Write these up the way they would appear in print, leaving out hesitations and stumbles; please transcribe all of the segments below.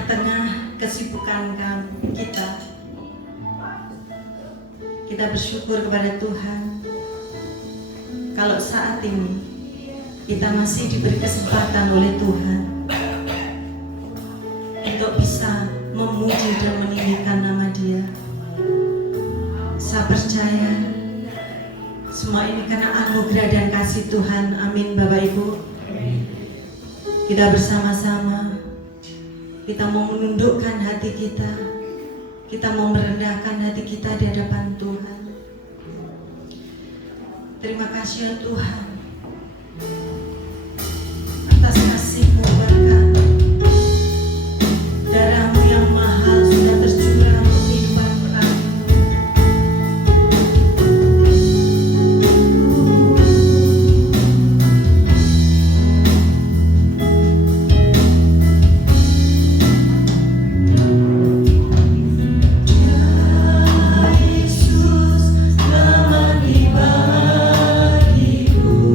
tengah-tengah kesibukan kita bersyukur kepada Tuhan kalau saat ini kita masih diberi kesempatan oleh Tuhan untuk bisa memuji dan meninggikan nama Dia. Saya percaya semua ini karena anugerah dan kasih Tuhan. Amin Bapak Ibu. Kita bersama-sama, kita mau menundukkan hati kita mau merendahkan hati kita di hadapan Tuhan. Terima kasih ya Tuhan atas kasih-Mu, berkat darah-Mu yang mahal sudah tercurah untuk kehidupan kami. Yesus teman di bagiku.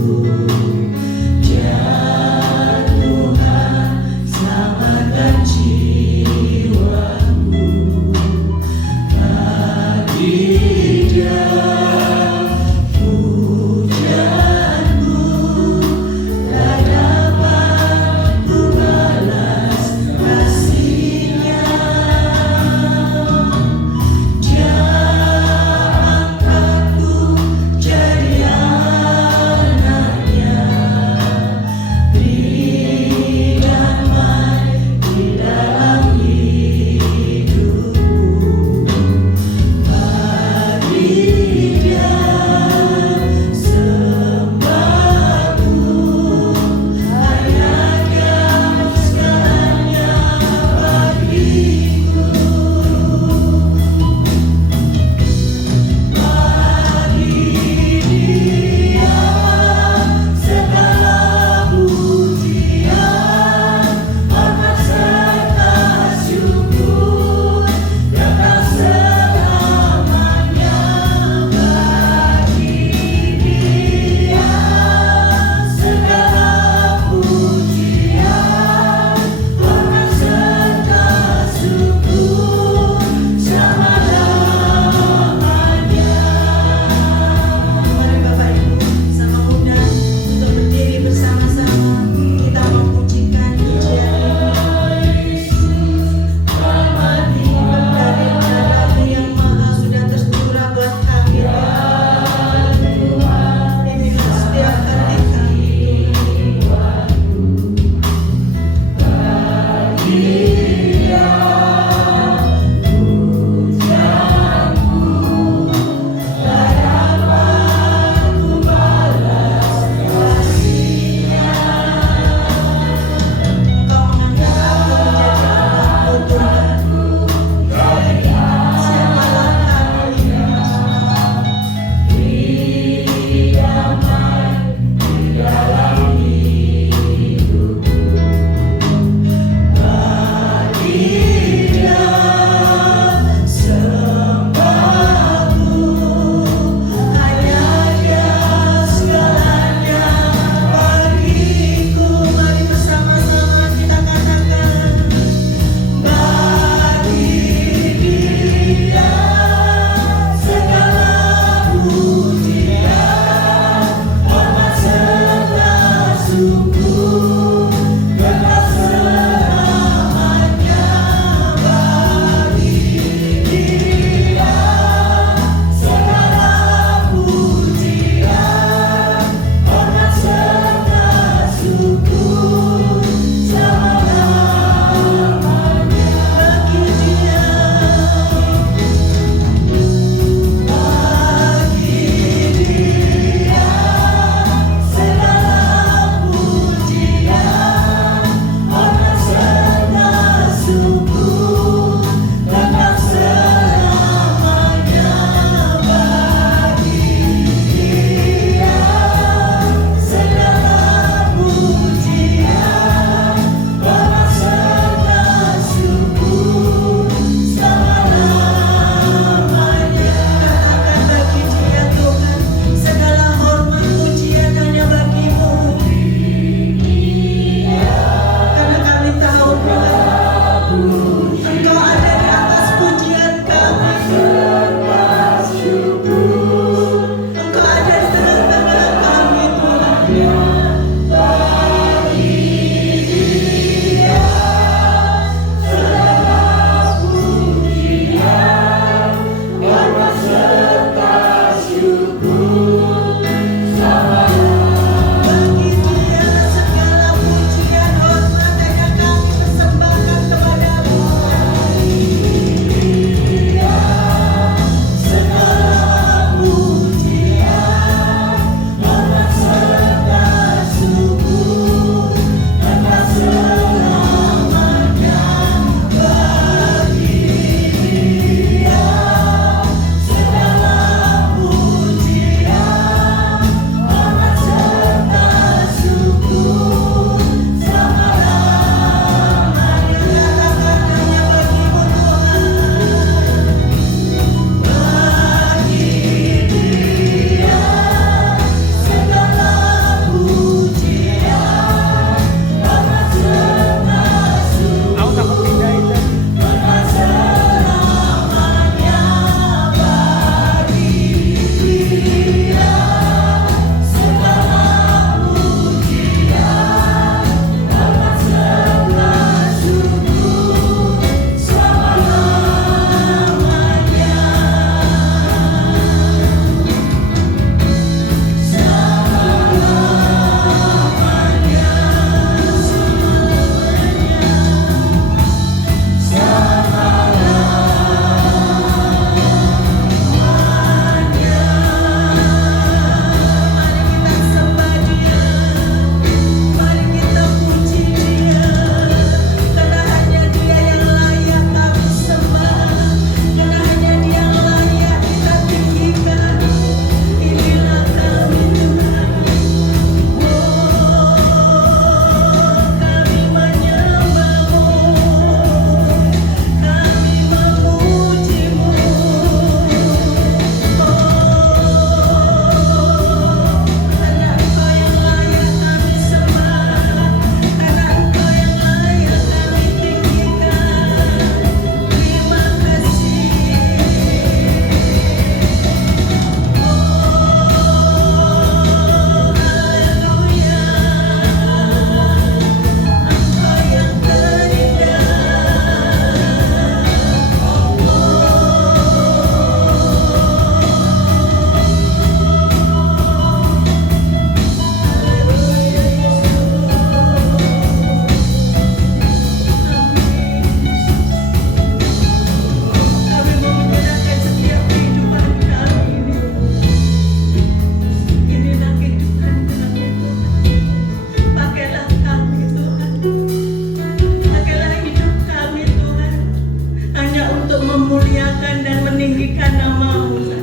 memuliakan dan meninggikan nama-Mu.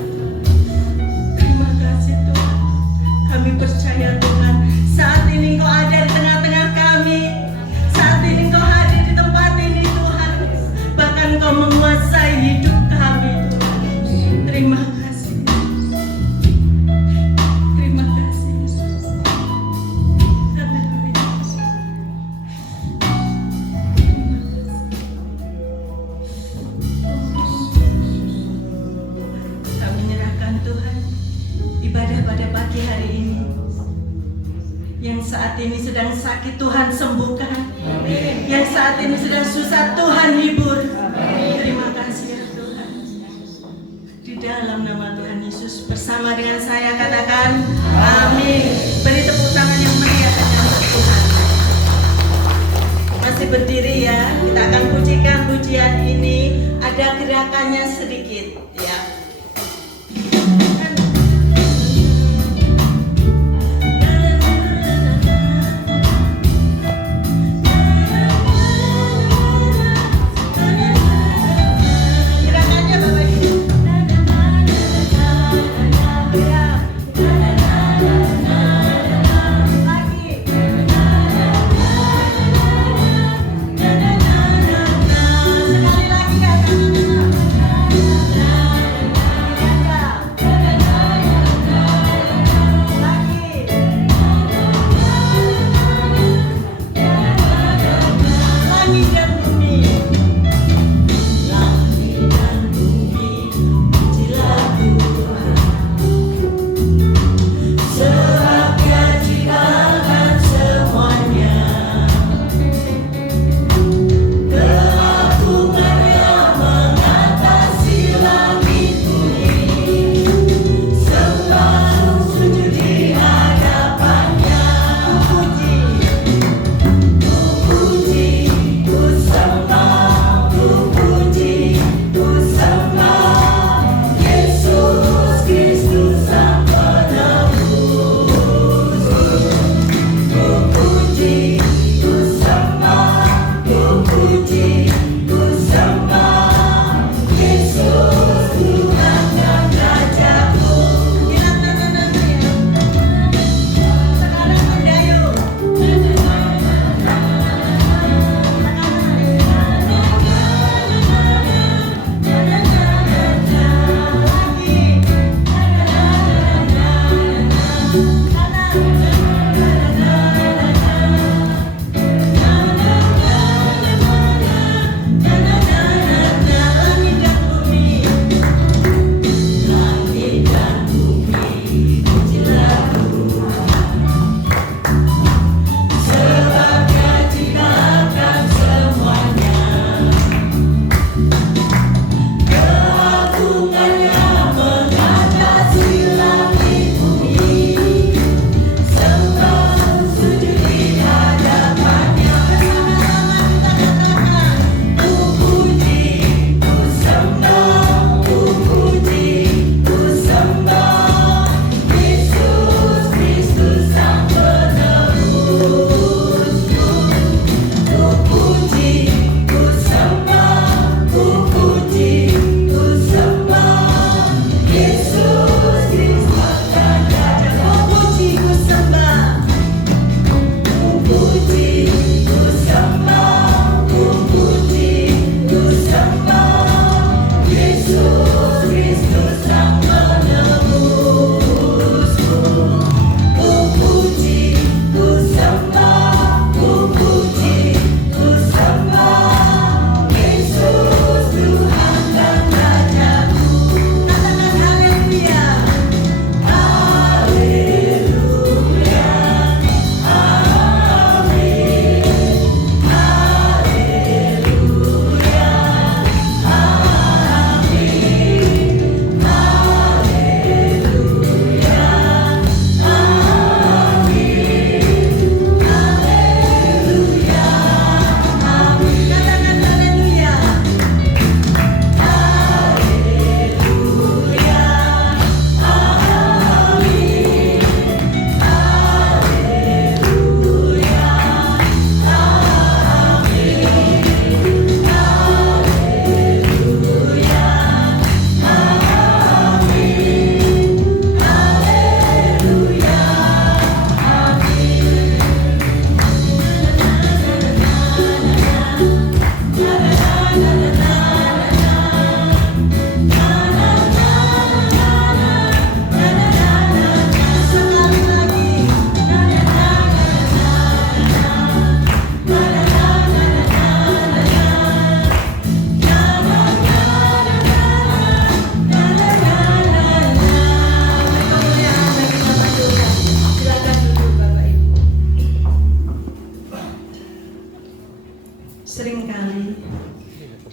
Terima kasih Tuhan. Kami percaya Tuhan, saat ini Engkau ada di tengah-tengah kami. Saat ini Engkau hadir di tempat ini Tuhan. Bahkan Engkau menguasai hidup kami Tuhan. Terima kasih. Terima kasih. Haleluya. Kami menyerahkan Tuhan ibadah pada pagi hari ini. Yang saat ini sedang sakit Tuhan sembuhkan. Yang saat ini sedang susah Tuhan hibur. Terima kasih ya Tuhan. Di dalam nama Tuhan Yesus bersama dengan saya katakan amin. Beri tepuk tangan yang meriah untuk Tuhan. Masih berdiri ya. Kita akan pujikan pujian ini. Ada gerakannya sedikit ya. Sekali lagi ya.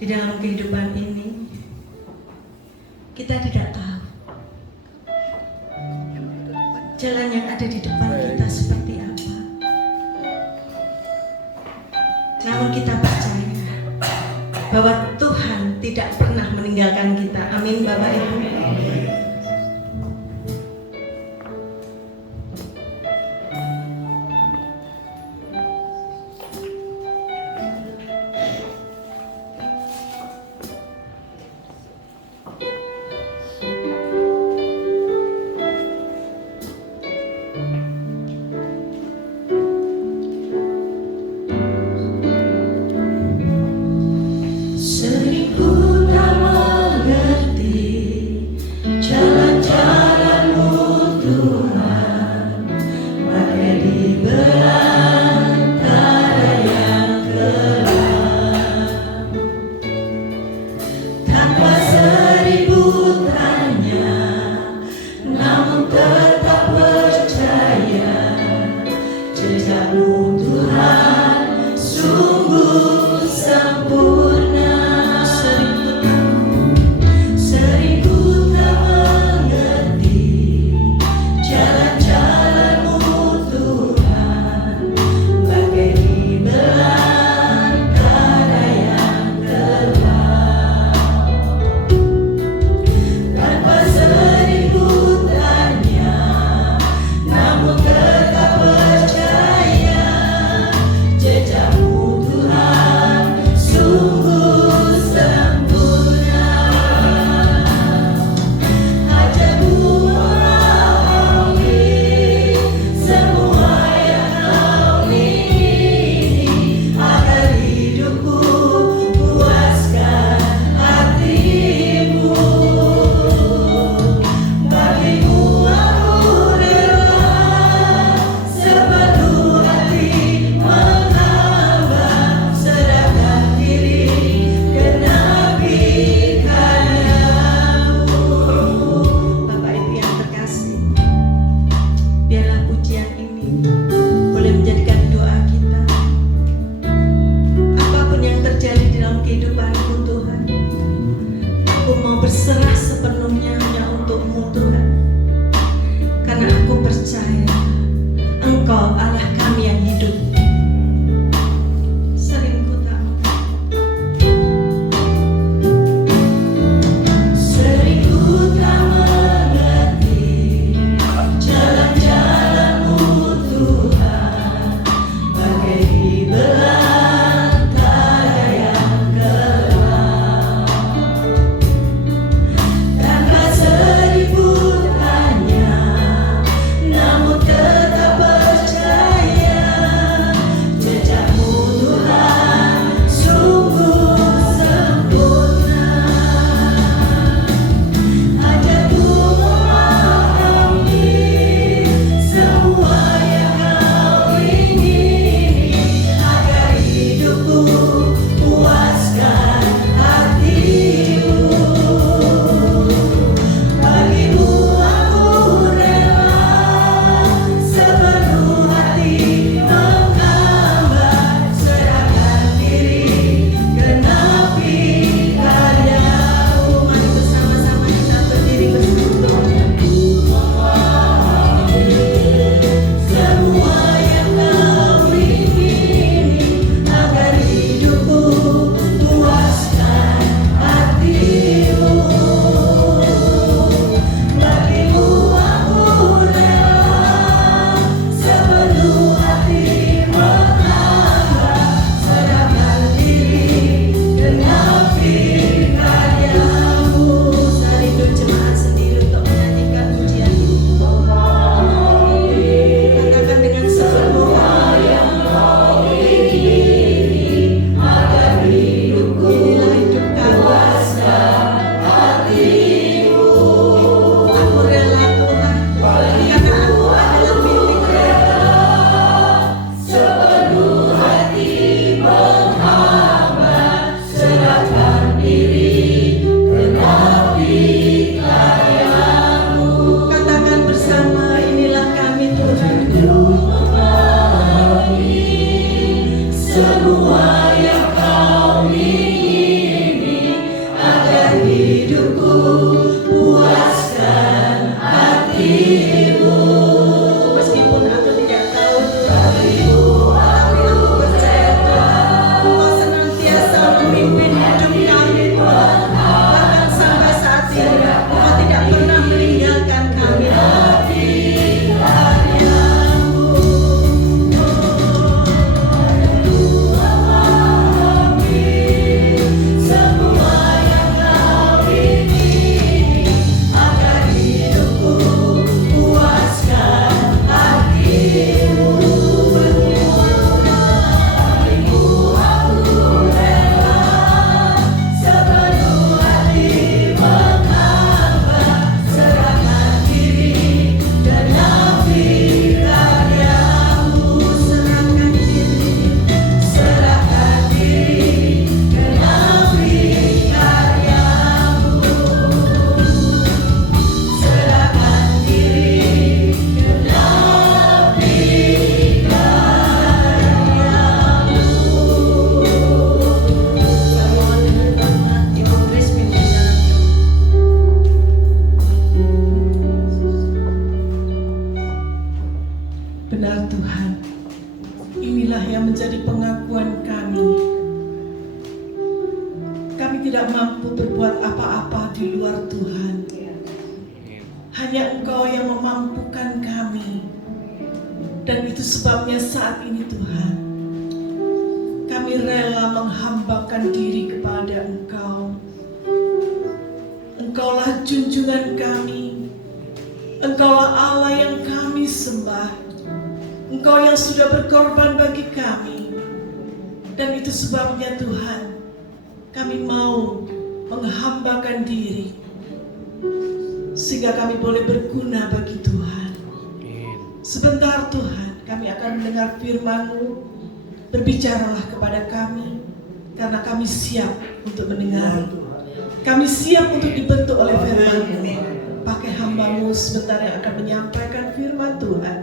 dalam kehidupan ini, kita tidak tahu jalan yang ada di depan kita seperti apa. Namun kita percaya bahwa Tuhan tidak pernah meninggalkan kita. Amin Bapak Ibu. Sering ku tak mengerti jalan-jalan-Mu Tuhan, bagai di belantara yang gelap. Tanpa seribu tanya, namun tetap percaya, jejak-Mu Tuhan sungguh sempurna. Sering ku tak mengerti jalan-jalan-Mu Tuhan, bagai di belantara yang gelap. Tanpa seribu tanya, namun tetap percaya, jejak-Mu Tuhan sungguh sempurna. Hajatku melalui semua yang Kau ingini, agar hidupku puaskan hati-Mu. Bagi-Mu aku rela sepenuh hati menghamba, serahkan diri genapi karya-Mu. Bapak Ibu yang terkasih, biarlah pujian ini boleh menjadikan doa kita. Apapun yang terjadi dalam kehidupanku Tuhan, aku mau berserah sepenuhnya hanya untuk-Mu Tuhan. Karena aku percaya Engkau Allah kami yang hidup. Sering ku tak Sering ku tak mengerti jalan-jalan-Mu Tuhan, bagai di belantara yang gelap. Tanpa kami tidak mampu berbuat apa-apa di luar Tuhan. Hanya Engkau yang memampukan kami. Dan itu sebabnya saat ini Tuhan, kami rela menghambakan diri kepada Engkau. Engkaulah junjungan kami. Engkaulah Allah yang kami sembah. Engkau yang sudah berkorban bagi kami. Dan itu sebabnya Tuhan, kami mau menghambakan diri, sehingga kami boleh berguna bagi Tuhan. Sebentar Tuhan, kami akan mendengar firman-Mu. Berbicaralah kepada kami, karena kami siap untuk mendengar. Kami siap untuk dibentuk oleh firman-Mu. Pakai hamba-Mu sebentar yang akan menyampaikan firman Tuhan.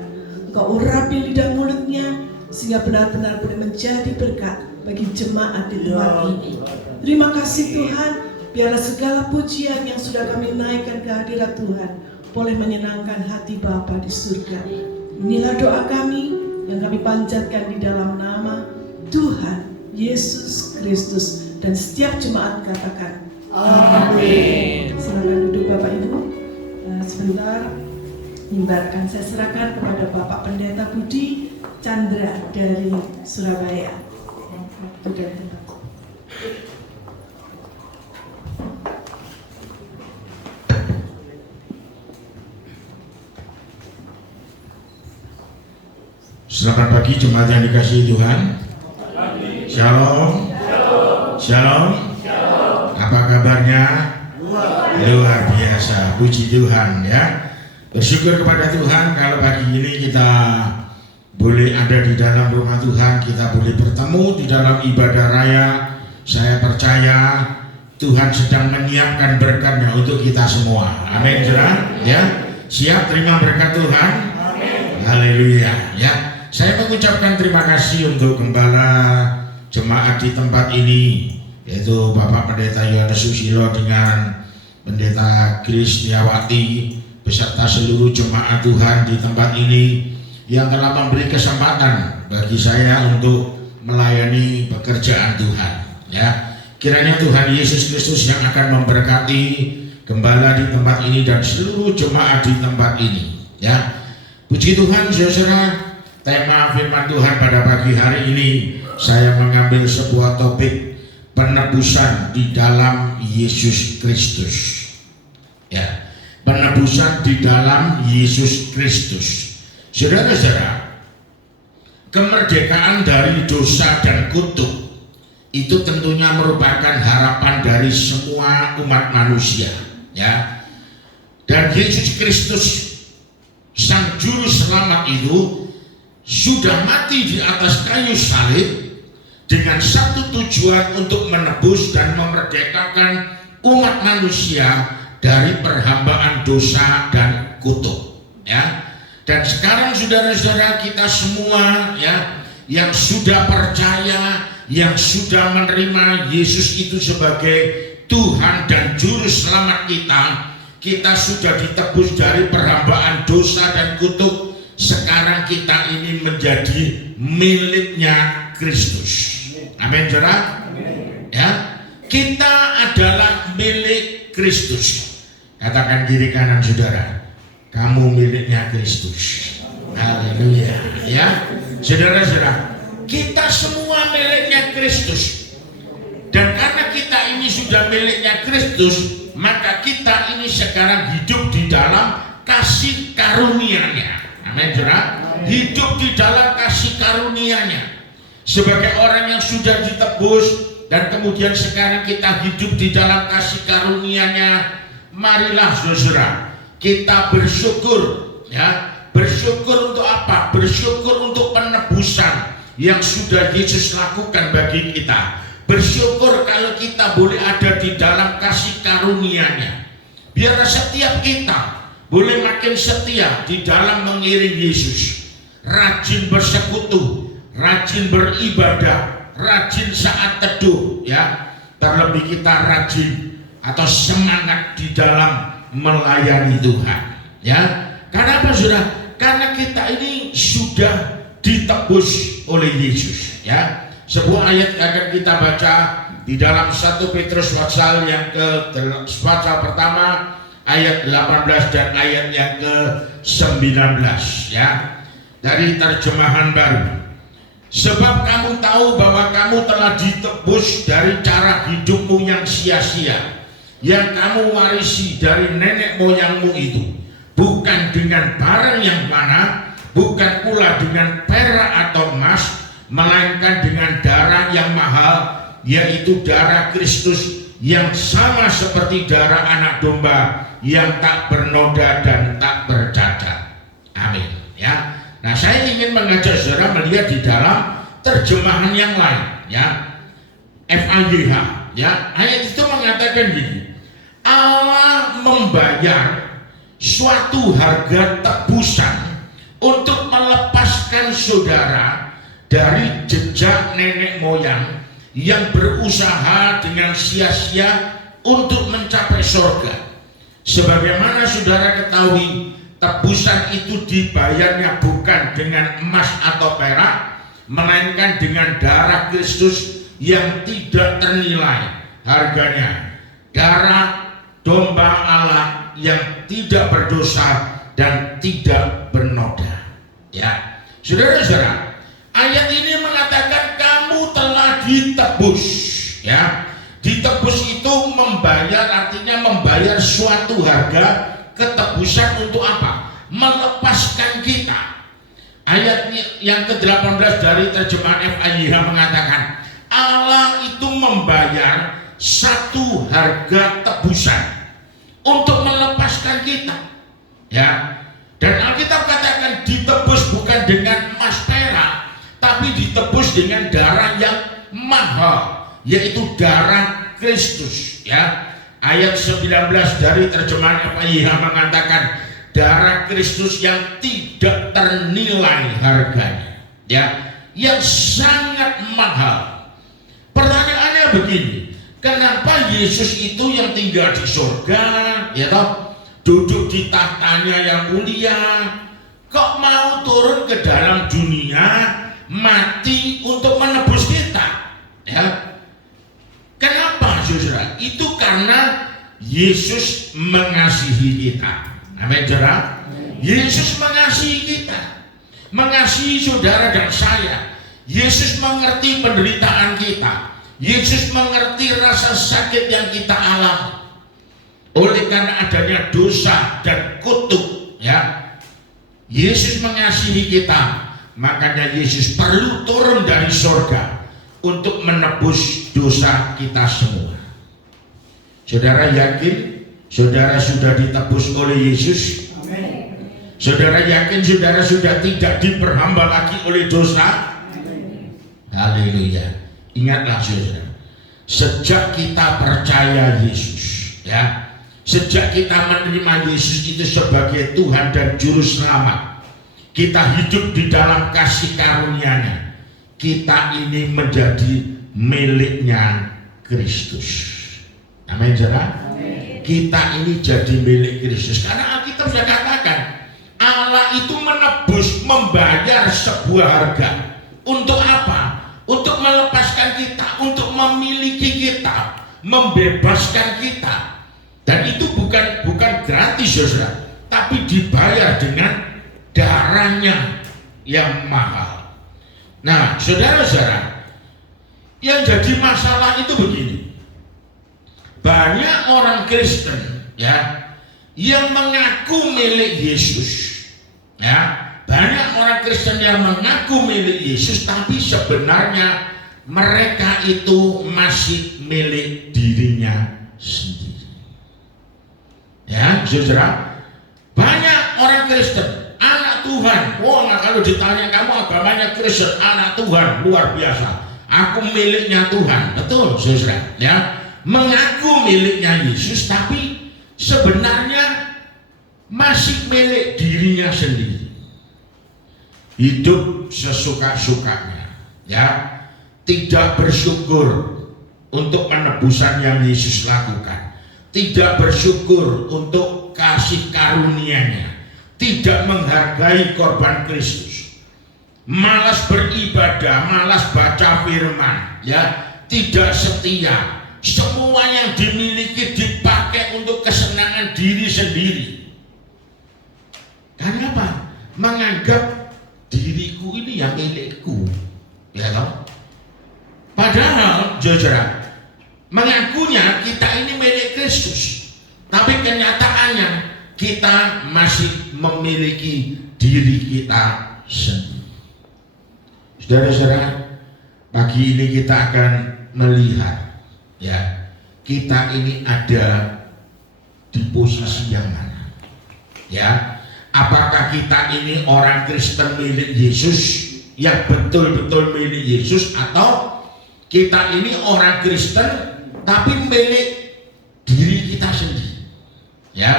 Engkau urapi lidah mulutnya, sehingga benar-benar boleh menjadi berkat bagi jemaat di tempat ini. Terima kasih Tuhan, biarlah segala pujian yang sudah kami naikkan ke hadirat Tuhan boleh menyenangkan hati Bapa di surga. Inilah doa kami yang kami panjatkan di dalam nama Tuhan Yesus Kristus, dan setiap jemaat katakan amin. Silakan duduk Bapak Ibu. Sebentar mimbar akan saya serahkan kepada Bapak Pendeta Budi Chandra dari Surabaya. Waktu dan tempat. Selamat pagi jemaat yang dikasihi Tuhan. Shalom. Shalom. Apa kabarnya? Luar biasa. Puji Tuhan ya. Bersyukur kepada Tuhan kalau pagi ini kita boleh ada di dalam rumah Tuhan, kita boleh bertemu di dalam ibadah raya. Saya percaya Tuhan sedang menyiapkan berkatnya untuk kita semua. Amin, saudara. Ya, siap terima berkat Tuhan. Haleluya. Ya, saya mengucapkan terima kasih untuk gembala jemaat di tempat ini, yaitu Bapak Pendeta Yohanes Susilo dengan Pendeta Kristiawati beserta seluruh jemaat Tuhan di tempat ini yang telah memberi kesempatan bagi saya untuk melayani pekerjaan Tuhan. Ya, kiranya Tuhan Yesus Kristus yang akan memberkati gembala di tempat ini dan seluruh jemaat di tempat ini. Ya, puji Tuhan, saudara. Tema firman Tuhan pada pagi hari ini saya mengambil sebuah topik penebusan di dalam Yesus Kristus. Ya, penebusan di dalam Yesus Kristus. Saudara-saudara, kemerdekaan dari dosa dan kutuk itu tentunya merupakan harapan dari semua umat manusia, ya. Dan Yesus Kristus, Sang Juru Selamat itu sudah mati di atas kayu salib dengan satu tujuan untuk menebus dan memerdekakan umat manusia dari perhambaan dosa dan kutuk, ya. Dan sekarang saudara-saudara, kita semua ya yang sudah percaya, yang sudah menerima Yesus itu sebagai Tuhan dan Juru Selamat kita sudah ditebus dari perhambaan dosa dan kutuk. Sekarang kita ini menjadi miliknya Kristus. Amin, saudara. Ya, kita adalah milik Kristus. Katakan kiri kanan saudara, kamu miliknya Kristus. Haleluya. Ya, saudara-saudara, kita semua miliknya Kristus. Dan karena kita ini sudah miliknya Kristus, maka kita ini sekarang hidup di dalam kasih karunia-Nya. Amin, saudara. Hidup di dalam kasih karunia-Nya. Sebagai orang yang sudah ditebus dan kemudian sekarang kita hidup di dalam kasih karunia-Nya, marilah saudara, kita bersyukur, ya. Bersyukur untuk apa? Bersyukur untuk penebusan yang sudah Yesus lakukan bagi kita. Bersyukur kalau kita boleh ada di dalam kasih karunia-Nya. Biar setiap kita boleh makin setia di dalam mengiring Yesus, rajin bersekutu, rajin beribadah, rajin saat teduh, ya. Terlebih kita rajin atau semangat di dalam melayani Tuhan, ya. Karena apa, saudara? Karena kita ini sudah ditebus oleh Yesus, ya. Sebuah ayat akan kita baca di dalam 1 Petrus pasal pasal pertama ayat 18 dan ayat yang ke-19 ya, dari terjemahan baru. Sebab kamu tahu bahwa kamu telah ditebus dari cara hidupmu yang sia-sia, yang kamu warisi dari nenek moyangmu itu, bukan dengan barang yang mana, bukan pula dengan perak atau emas, melainkan dengan darah yang mahal, yaitu darah Kristus, yang sama seperti darah anak domba yang tak bernoda dan tak bercacat. Amin ya. Nah, saya ingin mengajak saudara melihat di dalam terjemahan yang lain ya, FAYH ya. Ayat itu mengatakan gini, Allah membayar suatu harga tebusan untuk melepaskan saudara dari jejak nenek moyang yang berusaha dengan sia-sia untuk mencapai surga. Sebagaimana saudara ketahui, tebusan itu dibayarnya bukan dengan emas atau perak, melainkan dengan darah Kristus yang tidak ternilai harganya, darah domba Allah yang tidak berdosa dan tidak bernoda. Ya, saudara-saudara, ayat ini mengatakan kamu telah ditebus. Ya, ditebus itu membayar, artinya membayar suatu harga ketebusan untuk apa? Melepaskan kita. Ayat yang ke-18 dari terjemahan FAYH mengatakan Allah itu membayar satu harga tebusan untuk melepaskan kita. Ya, dan Alkitab katakan ditebus bukan dengan emas perak, tapi ditebus dengan darah yang mahal, yaitu darah Kristus. Ya, ayat 19 dari terjemahan FAYH mengatakan darah Kristus yang tidak ternilai harganya, ya, yang sangat mahal. Pertanyaannya begini, kenapa Yesus itu yang tinggal di surga, ya toh, duduk di tahtanya yang mulia, kok mau turun ke dalam dunia, mati untuk menebus kita? Ya, kenapa saudara? Itu karena Yesus mengasihi kita. Amin, saudara. Yesus mengasihi kita, mengasihi saudara dan saya. Yesus mengerti penderitaan kita. Yesus mengerti rasa sakit yang kita alami oleh karena adanya dosa dan kutuk. Ya, Yesus mengasihi kita, makanya Yesus perlu turun dari surga untuk menebus dosa kita semua. Saudara yakin saudara sudah ditebus oleh Yesus? Amin. Saudara yakin saudara sudah tidak diperhamba lagi oleh dosa? Haleluya. Ingatlah saudara, sejak kita percaya Yesus, ya, sejak kita menerima Yesus itu sebagai Tuhan dan Juru Selamat, kita hidup di dalam kasih karunia-Nya. Kita ini menjadi miliknya Kristus. Amin, saudara. Kita ini jadi milik Kristus karena Alkitab sudah katakan Allah itu menebus, membayar sebuah harga. Untuk apa? Untuk melepaskan kita, untuk memiliki kita, membebaskan kita. Dan itu bukan gratis, saudara, tapi dibayar dengan darahnya yang mahal. Nah, saudara-saudara, yang jadi masalah itu begini. Banyak orang Kristen, ya, yang mengaku milik Yesus, ya, banyak orang Kristen yang mengaku milik Yesus, tapi sebenarnya mereka itu masih milik dirinya sendiri. Ya, saudara, banyak orang Kristen, anak Tuhan. Wah, kalau ditanya kamu agamanya Kristen, anak Tuhan, luar biasa. Aku miliknya Tuhan, betul, saudara. Ya, mengaku miliknya Yesus, tapi sebenarnya masih milik dirinya sendiri. Hidup sesuka-sukanya, ya, tidak bersyukur untuk penebusan yang Yesus lakukan, tidak bersyukur untuk kasih karunia-Nya, tidak menghargai korban Kristus, malas beribadah, malas baca firman, ya, tidak setia. Semua yang dimiliki dipakai untuk kesenangan diri sendiri. Karena apa? Menganggap diriku ini yang milikku, ya toh? Padahal, saudara, mengakunya kita ini milik Kristus, tapi kenyataannya kita masih memiliki diri kita sendiri. Saudara-saudara, pagi ini kita akan melihat, ya, kita ini ada di posisi yang mana, ya? Apakah kita ini orang Kristen milik Yesus yang betul-betul milik Yesus, atau kita ini orang Kristen tapi milik diri kita sendiri, ya?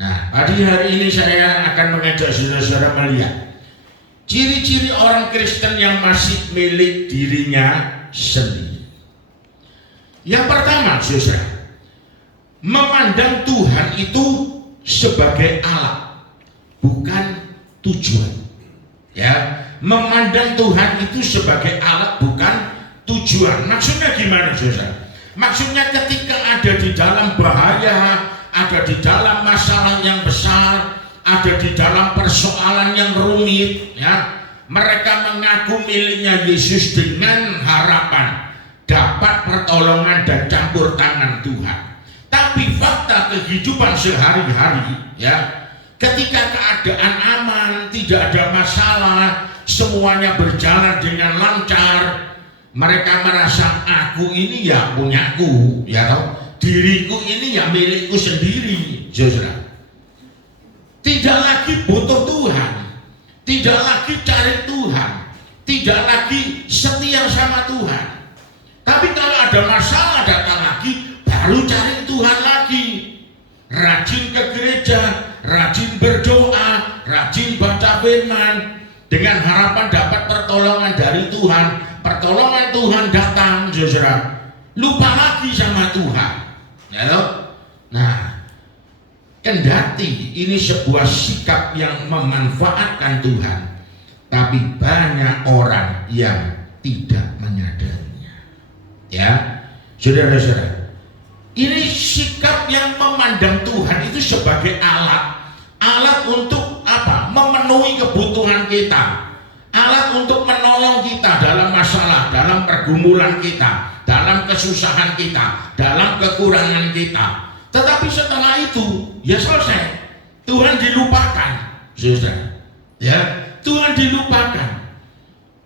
Nah, pada hari ini saya akan mengajak saudara-saudara melihat ciri-ciri orang Kristen yang masih milik dirinya sendiri. Yang pertama, saudara, memandang Tuhan itu sebagai alat, bukan tujuan. Ya, memandang Tuhan itu sebagai alat, bukan tujuan. Maksudnya gimana, saudara? Maksudnya ketika ada di dalam bahaya, ada di dalam masalah yang besar, ada di dalam persoalan yang rumit, ya, mereka mengaku miliknya Yesus dengan harapan dapat pertolongan dan campur tangan Tuhan. Tapi fakta kehidupan sehari-hari, ya, ketika keadaan aman, tidak ada masalah, semuanya berjalan dengan lancar, mereka merasa aku ini ya punyaku, ya toh, diriku ini ya milikku sendiri, saudara. Tidak lagi butuh Tuhan, tidak lagi cari Tuhan, tidak lagi setia sama Tuhan. Tapi kalau ada masalah datang lagi, baru cari Tuhan lagi. Rajin ke gereja, rajin berdoa, rajin baca firman, dengan harapan dapat pertolongan dari Tuhan. Pertolongan Tuhan datang, saudara, lupa lagi sama Tuhan, ya toh? Nah, kendati ini sebuah sikap yang memanfaatkan Tuhan, tapi banyak orang yang tidak menyadarinya. Ya, saudara-saudara, ini sikap yang memandang Tuhan itu sebagai alat untuk apa? Memenuhi kebutuhan kita, alat untuk menolong kita dalam masalah, dalam pergumulan kita, dalam kesusahan kita, dalam kekurangan kita. Tetapi setelah itu, ya selesai. Tuhan dilupakan, saudara. Ya, Tuhan dilupakan.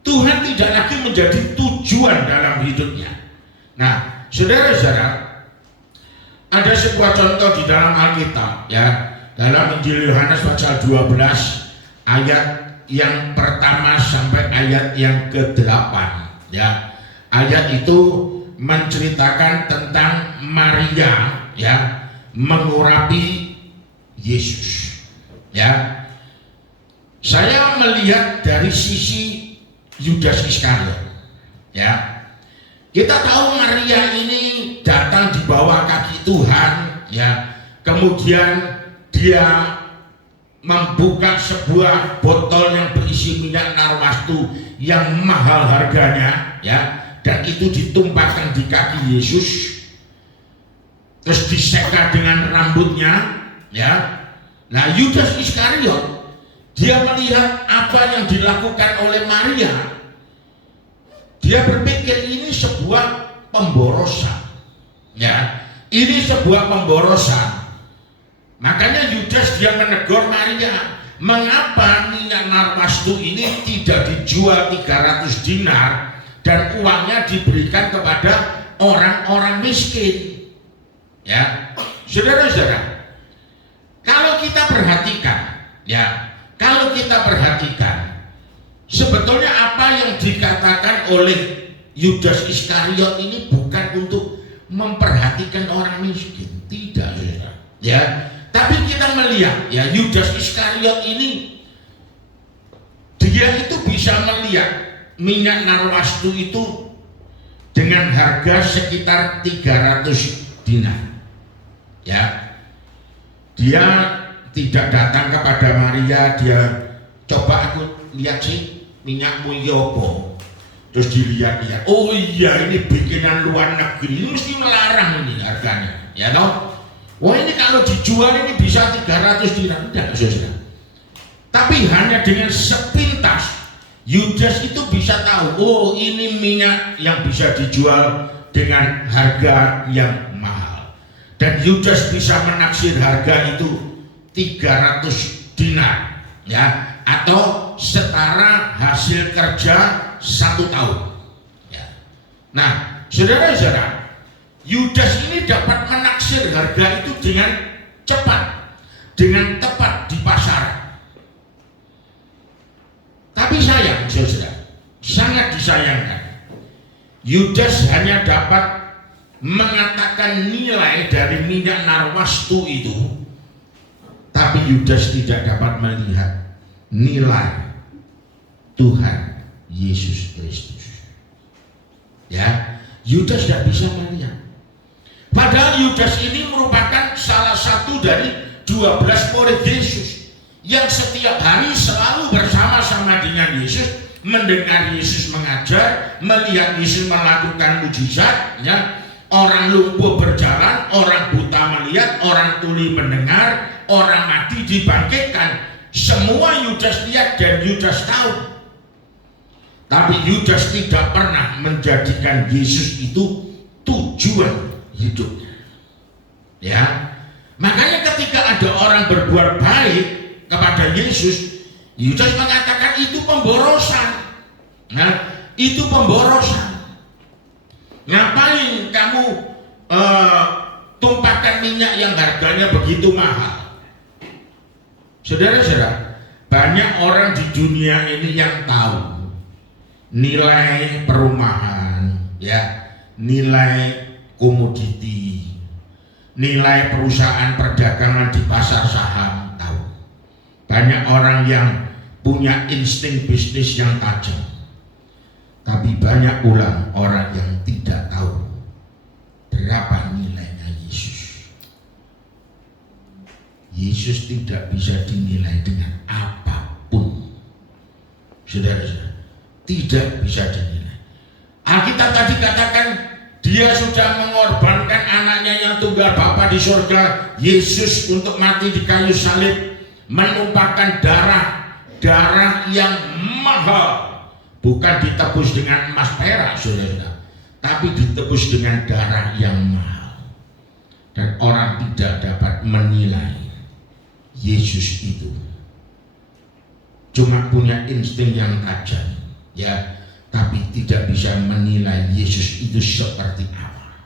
Tuhan tidak lagi menjadi tujuan dalam hidupnya. Nah, saudara-saudara, ada sebuah contoh di dalam Alkitab, ya, dalam Injil Yohanes pasal 12 ayat yang pertama sampai ayat yang ke-8, ya. Ayat itu menceritakan tentang Maria, ya, mengurapi Yesus, ya. Saya melihat dari sisi Yudas Iskariot, ya. Kita tahu Maria ini datang di bawah kaki Tuhan, ya. Kemudian dia membuka sebuah botol yang berisi minyak narwastu yang mahal harganya, ya, dan itu ditumpahkan di kaki Yesus, terus diseka dengan rambutnya, ya. Nah, Yudas Iskariot, dia melihat apa yang dilakukan oleh Maria, dia berpikir ini sebuah pemborosan, ya, ini sebuah pemborosan. Makanya Yudas dia menegur Maria, mengapa minyak narwastu ini tidak dijual 300 dinar dan uangnya diberikan kepada orang-orang miskin, ya. Saudara-saudara, kalau kita perhatikan, ya, kalau kita perhatikan, sebetulnya apa yang dikatakan oleh Yudas Iskariot ini bukan untuk memperhatikan orang miskin, tidak, saudara, ya. Tapi kita melihat, ya, Yudas Iskariot ini, dia itu bisa melihat minyak narwastu itu dengan harga sekitar 300 dinar, ya. Dia tidak datang kepada Maria, dia coba aku lihat sih minyakmu ini apa, terus dilihat-lihat, oh iya ini bikinan luar negeri, ini mesti melarang ini harganya, ya toh? Wah ini kalau dijual ini bisa 300 dinar, tidak saudara. Tapi hanya dengan sepintas Yudas itu bisa tahu, oh ini minyak yang bisa dijual dengan harga yang mahal. Dan Yudas bisa menaksir harga itu 300 dinar, ya, atau setara hasil kerja 1 tahun. Ya. Nah, saudara-saudara, Yudas ini dapat menaksir harga itu dengan cepat, dengan tepat di pasar. Tapi sayang, saudara, sangat disayangkan, Yudas hanya dapat mengatakan nilai dari minyak narwastu itu, tapi Yudas tidak dapat melihat nilai Tuhan Yesus Kristus. Ya, Yudas tidak bisa melihat. Padahal Yudas ini merupakan salah satu dari 12 murid Yesus yang setiap hari selalu bersama-sama dengan Yesus, mendengar Yesus mengajar, melihat Yesus melakukan mujizat, ya. Orang lumpuh berjalan, orang buta melihat, orang tuli mendengar, orang mati dibangkitkan. Semua Yudas lihat dan Yudas tahu. Tapi Yudas tidak pernah menjadikan Yesus itu tujuan hidupnya. Ya. Makanya ketika ada orang berbuat baik kepada Yesus, Yudas mengatakan itu pemborosan. Nah, itu pemborosan. Ngapain kamu tumpahkan minyak yang harganya begitu mahal? Saudara-saudara, banyak orang di dunia ini yang tahu nilai perumahan, ya, nilai komoditi, nilai perusahaan perdagangan di pasar saham, tahu. Banyak orang yang punya insting bisnis yang tajam, tapi banyak pula orang yang tidak tahu berapa nilainya Yesus. Yesus tidak bisa dinilai dengan apapun, saudara-saudara, tidak bisa dinilai. Alkitab tadi katakan dia sudah mengorbankan anaknya yang tunggal Bapa di surga, Yesus, untuk mati di kayu salib, menumpahkan darah yang mahal, bukan ditebus dengan emas perak, saudara, tapi ditebus dengan darah yang mahal. Dan orang tidak dapat menilai Yesus itu, cuma punya insting yang tajam, ya, tapi tidak bisa menilai Yesus itu seperti apa.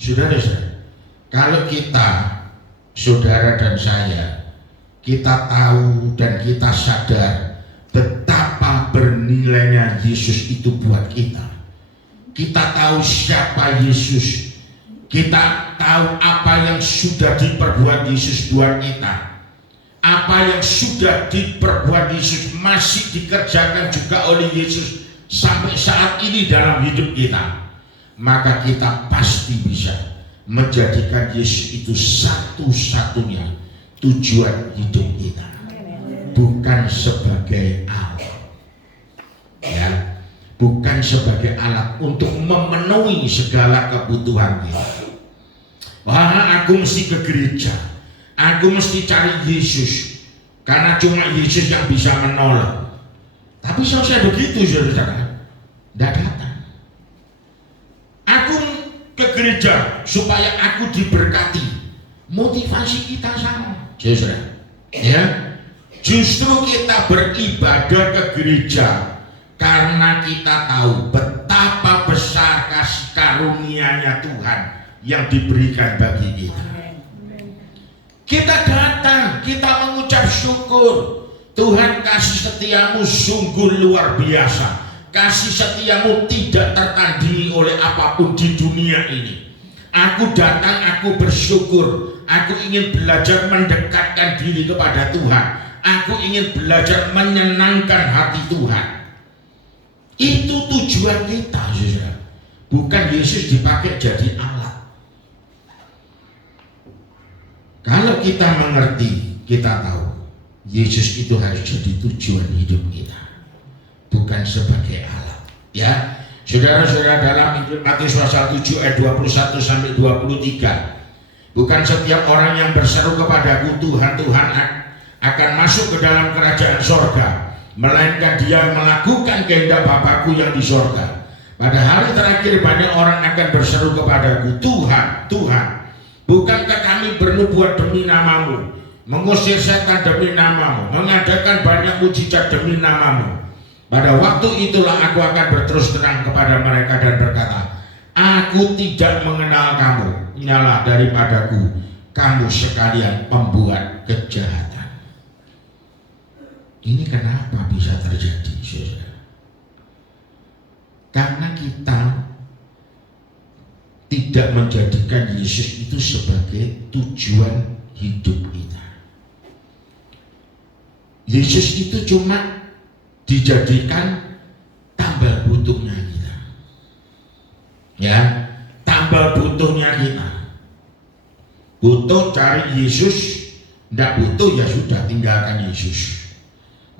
Saudara-saudara, kalau kita, saudara dan saya, kita tahu dan kita sadar betapa bernilainya Yesus itu buat kita. Kita tahu siapa Yesus, kita tahu apa yang sudah diperbuat Yesus buat kita, apa yang sudah diperbuat Yesus masih dikerjakan juga oleh Yesus sampai saat ini dalam hidup kita, maka kita pasti bisa menjadikan Yesus itu satu-satunya tujuan hidup kita, bukan sebagai alat, ya, bukan sebagai alat untuk memenuhi segala kebutuhan kita. Wah, aku mesti ke gereja, aku mesti cari Yesus, karena cuma Yesus yang bisa menolong. Tapi saya begitu, saudara, tidak datang. Aku ke gereja supaya aku diberkati, motivasi kita sama, saudara. Ya, justru kita beribadah ke gereja karena kita tahu betapa besar kasih karunia-Nya Tuhan yang diberikan bagi kita. Kita datang, kita mengucap syukur. Tuhan, kasih setiamu sungguh luar biasa. Kasih setiamu tidak tertandingi oleh apapun di dunia ini. Aku datang, aku bersyukur. Aku ingin belajar mendekatkan diri kepada Tuhan. Aku ingin belajar menyenangkan hati Tuhan. Itu tujuan kita, saudara. Bukan Yesus dipakai jadi alat. Kalau kita mengerti, kita tahu Yesus itu harus jadi tujuan hidup kita, bukan sebagai alat. Ya, saudara-saudara, dalam Injil Matius pasal 7 ayat 21 sampai 23, bukan setiap orang yang berseru kepadaku Tuhan, Tuhan akan masuk ke dalam kerajaan sorga, melainkan dia melakukan kehendak Bapakku yang di sorga. Pada hari terakhir banyak orang akan berseru kepadaku, Tuhan, Tuhan, bukankah kami bernubuat demi namamu, mengusir setan demi namamu, mengadakan banyak mujizat demi namamu? Pada waktu itulah aku akan berterus terang kepada mereka dan berkata, aku tidak mengenal kamu, nyala daripadaku, kamu sekalian pembuat kejahatan. Ini kenapa bisa terjadi, saudara? Karena kita tidak menjadikan Yesus itu sebagai tujuan hidup kita. Yesus itu cuma dijadikan tambal butuhnya kita, ya, tambal butuhnya kita. Butuh cari Yesus, tidak butuh ya sudah tinggalkan Yesus.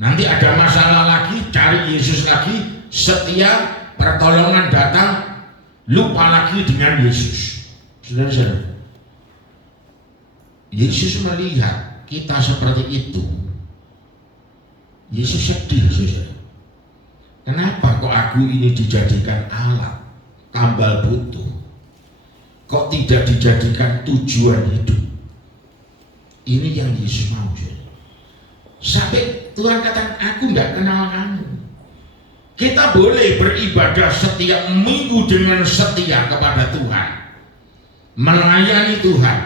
Nanti ada masalah lagi, cari Yesus lagi, setia pertolongan datang, lupa lagi dengan Yesus. Saudara-saudara, Yesus melihat kita seperti itu. Yesus sedih, saudara. Kenapa kok aku ini dijadikan alat, tambal butuh? Kok tidak dijadikan tujuan hidup? Ini yang Yesus mau, saudara. Sampai Tuhan katakan, aku tidak kenal kamu. Kita boleh beribadah setiap minggu dengan setia kepada Tuhan, melayani Tuhan.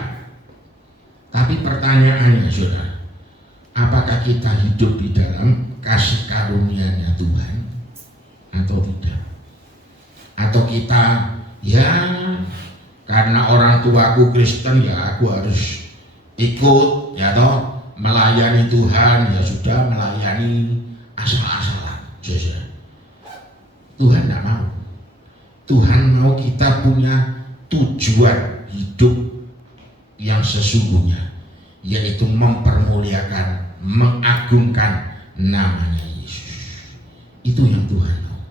Tapi pertanyaannya, saudara, apakah kita hidup di dalam kasih karunia-Nya Tuhan atau tidak? Atau kita, ya karena orang tuaku Kristen ya aku harus ikut, ya toh, melayani Tuhan, ya sudah melayani asal-asalan. Tuhan tidak mau. Tuhan mau kita punya tujuan hidup yang sesungguhnya, yaitu mempermuliakan, mengagungkan namanya Yesus. Itu yang Tuhan mau.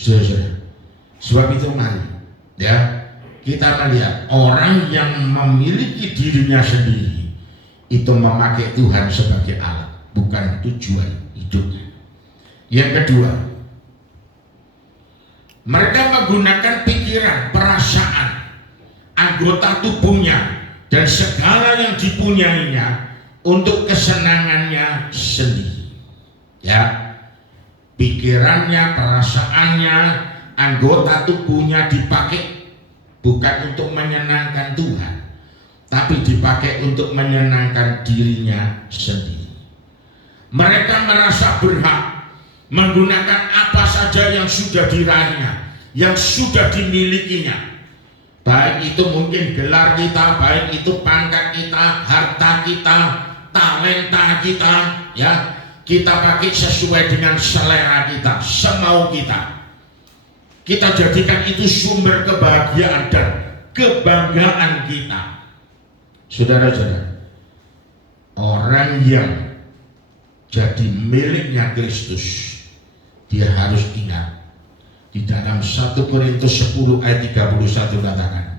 Saudara, sebab itu mari, ya, kita melihat orang yang memiliki dirinya sendiri itu memakai Tuhan sebagai alat, bukan tujuan hidupnya. Yang kedua, mereka menggunakan pikiran, perasaan, anggota tubuhnya dan segala yang dipunyainya untuk kesenangannya sendiri. Ya, pikirannya, perasaannya, anggota tubuhnya dipakai bukan untuk menyenangkan Tuhan, tapi dipakai untuk menyenangkan dirinya sendiri. Mereka merasa berhak menggunakan apa saja yang sudah diraihnya, yang sudah dimilikinya. Baik itu mungkin gelar kita, baik itu pangkat kita, harta kita, talenta kita, ya, kita pakai sesuai dengan selera kita, semau kita. Kita jadikan itu sumber kebahagiaan dan kebanggaan kita. Saudara-saudara, orang yang jadi miliknya Kristus, dia harus ingat di dalam 1 Korintus 10 ayat 31 katakan,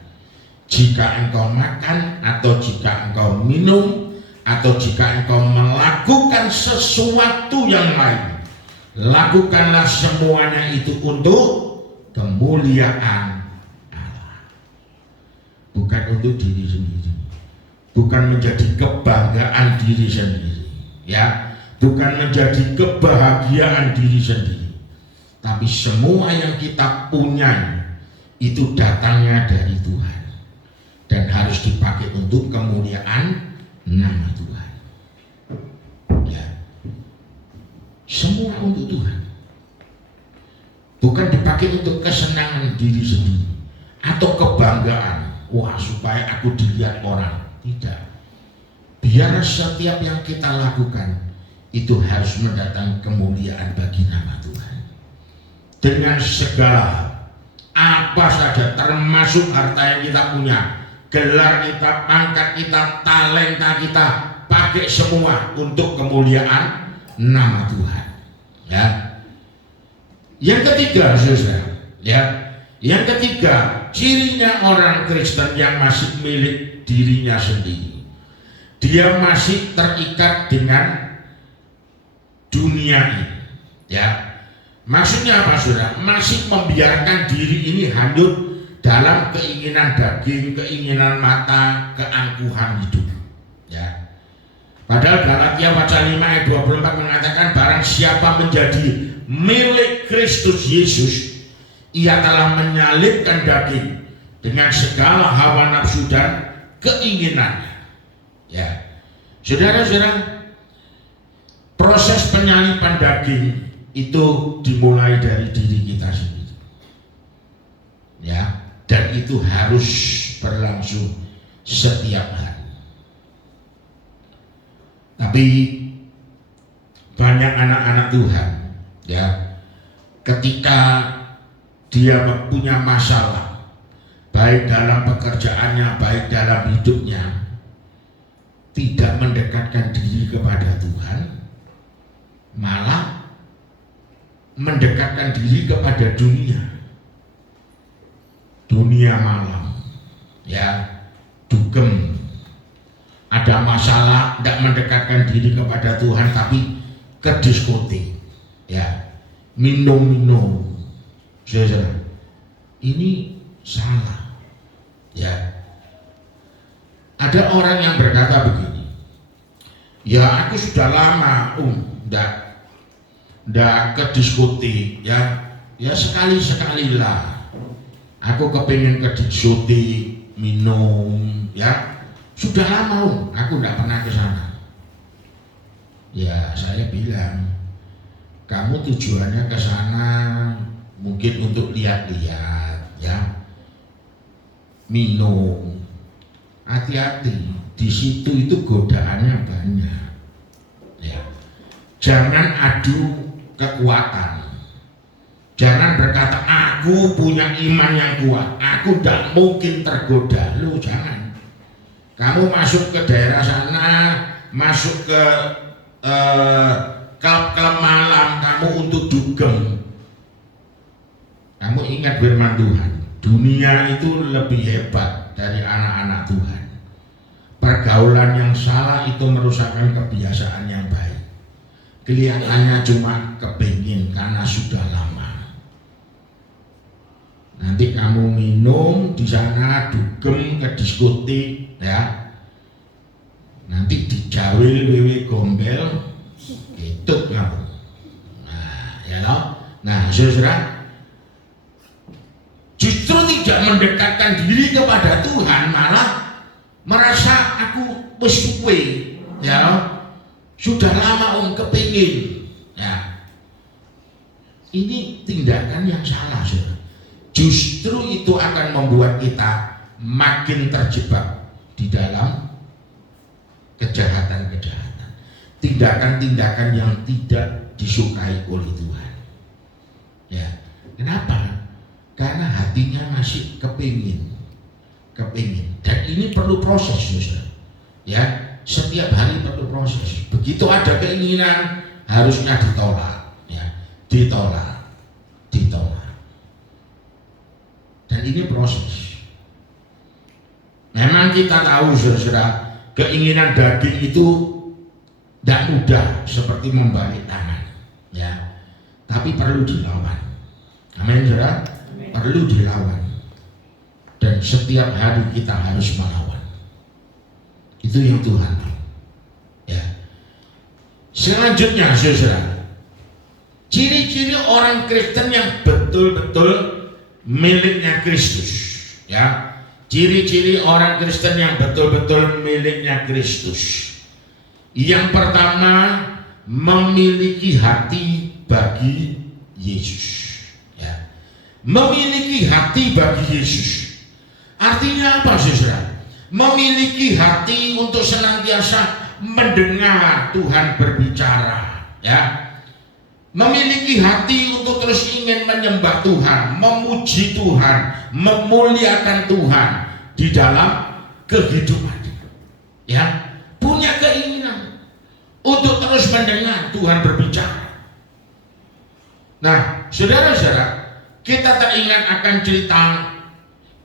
jika engkau makan atau jika engkau minum atau jika engkau melakukan sesuatu yang lain, lakukanlah semuanya itu untuk kemuliaan Allah, bukan untuk diri sendiri, bukan menjadi kebanggaan diri sendiri, ya, bukan menjadi kebahagiaan diri sendiri, tapi semua yang kita punya itu datangnya dari Tuhan dan harus dipakai untuk kemuliaan nama Tuhan. Ya, semua untuk Tuhan, bukan dipakai untuk kesenangan diri sendiri atau kebanggaan, wah supaya aku dilihat orang. Tidak. Biar setiap yang kita lakukan itu harus mendatangkan kemuliaan bagi nama Tuhan. Dengan segala hal, apa saja, termasuk harta yang kita punya, gelar kita, pangkat kita, talenta kita, pakai semua untuk kemuliaan nama Tuhan. Ya, Yang ketiga, saudara, ya, yang ketiga, cirinya orang Kristen yang masih milik dirinya sendiri. Dia masih terikat dengan dunia ini, ya. Maksudnya apa, saudara? Masih membiarkan diri ini hanyut dalam keinginan daging, keinginan mata, keangkuhan hidup, ya. Padahal Galatia pasal 5 ayat 24 mengatakan barang siapa menjadi milik Kristus Yesus, ia telah menyalibkan daging dengan segala hawa nafsu dan keinginannya. Ya, saudara-saudara, proses penyaliban daging itu dimulai dari diri kita sendiri. Ya, dan itu harus berlangsung setiap hari. Tapi banyak anak-anak Tuhan, ya, ketika dia punya masalah, baik dalam pekerjaannya, baik dalam hidupnya, tidak mendekatkan diri kepada Tuhan, malah mendekatkan diri kepada dunia malam, ya, dugem. Ada masalah, tidak mendekatkan diri kepada Tuhan, tapi ke diskotik, ya, minum, saudara. Ini salah, ya. Ada orang yang berkata begini, ya aku sudah lama, ndak ke diskotik, ya sekali lah. Aku kepengen ke diskotik, minum, ya. Sudah lama aku nggak pernah ke sana. Ya saya bilang, kamu tujuannya ke sana mungkin untuk lihat-lihat, ya, minum. Hati-hati, di situ itu godaannya banyak. Ya, jangan adu kekuatan. Jangan berkata aku punya iman yang kuat, aku tidak mungkin tergoda. Lu jangan. Kamu masuk ke daerah sana, masuk ke klub-klub malam, kamu untuk dugem. Kamu ingat firman Tuhan, dunia itu lebih hebat dari anak-anak Tuhan. Pergaulan yang salah itu merusakkan kebiasaan yang baik. Kelihatannya cuma kepingin karena sudah lama. Nanti kamu minum di sana, dugem ke diskotik, ya, nanti dijawil wewe gombel, ketut kamu. Nah, ya loh. Nah, saudara, justru tidak mendekatkan diri kepada Tuhan, malah merasa aku wis suwe, ya loh. Sudah lama kepingin. Ya, ini tindakan yang salah, saudara. Justru itu akan membuat kita makin terjebak di dalam kejahatan-kejahatan, tindakan-tindakan yang tidak disukai oleh Tuhan. Ya, kenapa? Karena hatinya masih kepingin. Dan ini perlu proses, saudara. Ya, setiap hari perlu proses. Begitu ada keinginan, harusnya ditolak, ya, ditolak. Dan ini proses. Memang kita tahu, saudara, keinginan daging itu tidak mudah seperti membalik tangan, ya. Tapi perlu dilawan. Amin, saudara. Perlu dilawan. Dan setiap hari kita harus melawan. Itu yang Tuhan tahu. Ya. Selanjutnya, saudara, ciri-ciri orang Kristen yang betul-betul miliknya Kristus, ya. Ciri-ciri orang Kristen yang betul-betul miliknya Kristus. Yang pertama, memiliki hati bagi Yesus, ya. Memiliki hati bagi Yesus. Artinya apa, saudara? Memiliki hati untuk senantiasa mendengar Tuhan berbicara, ya. Memiliki hati untuk terus ingin menyembah Tuhan, memuji Tuhan, memuliakan Tuhan di dalam kehidupan, ya. Punya keinginan untuk terus mendengar Tuhan berbicara. Nah, saudara-saudara, kita teringat akan cerita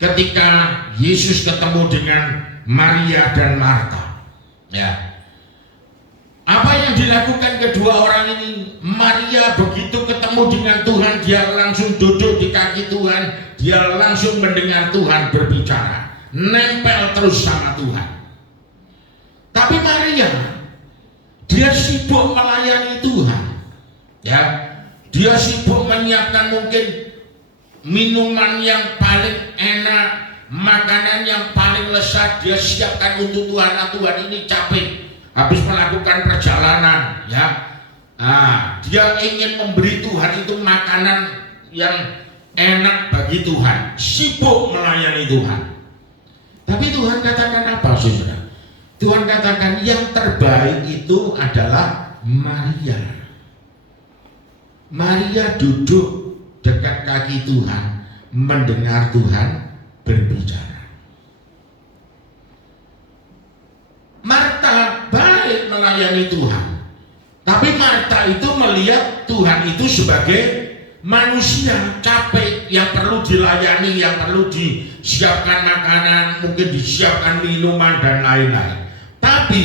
ketika Yesus ketemu dengan Maria dan Marta. Ya. Apa yang dilakukan kedua orang ini? Maria begitu ketemu dengan Tuhan, dia langsung duduk di kaki Tuhan, dia langsung mendengar Tuhan berbicara, nempel terus sama Tuhan. Tapi Maria, dia sibuk melayani Tuhan. Ya, dia sibuk menyiapkan mungkin minuman yang paling enak, makanan yang paling lezat, dia siapkan untuk Tuhan. Tuhan ini capek habis melakukan perjalanan, ya. Dia ingin memberi Tuhan itu makanan yang enak bagi Tuhan, sibuk melayani Tuhan. Tapi Tuhan katakan apa, saudara? Tuhan katakan yang terbaik itu adalah Maria. Maria duduk dekat kaki Tuhan, mendengar Tuhan berbicara. Marta baik melayani Tuhan, tapi Marta itu melihat Tuhan itu sebagai manusia capek yang perlu dilayani, yang perlu disiapkan makanan, mungkin disiapkan minuman dan lain-lain. Tapi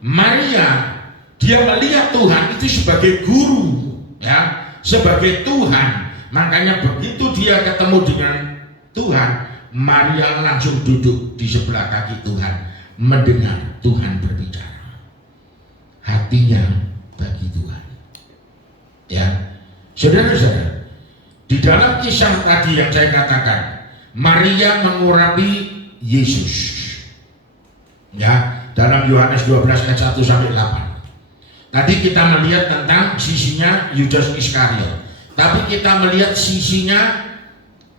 Maria, dia melihat Tuhan itu sebagai guru, ya, sebagai Tuhan. Makanya begitu dia ketemu dengan Tuhan, Maria langsung duduk di sebelah kaki Tuhan, mendengar Tuhan berbicara. Hatinya bagi Tuhan. Ya, saudara-saudara, di dalam kisah tadi yang saya katakan, Maria mengurapi Yesus. Ya, dalam Yohanes 12 ayat 1 sampai 8. Tadi kita melihat tentang sisinya Yudas Iskariot, tapi kita melihat sisinya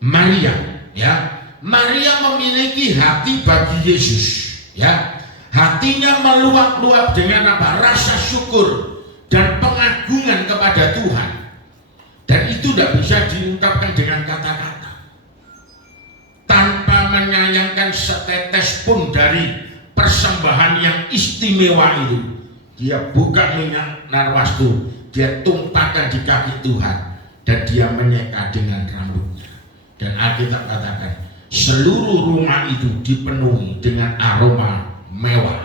Maria. Ya, Maria memiliki hati bagi Yesus. Ya, hatinya meluap-luap dengan apa? Rasa syukur dan pengagungan kepada Tuhan. Dan itu tidak bisa diungkapkan dengan kata-kata. Tanpa menyayangkan setetes pun dari persembahan yang istimewa itu, dia buka minyak narwastu, dia tumpahkan di kaki Tuhan, dan dia menyeka dengan rambutnya. Dan Alkitab katakan seluruh rumah itu dipenuhi dengan aroma mewah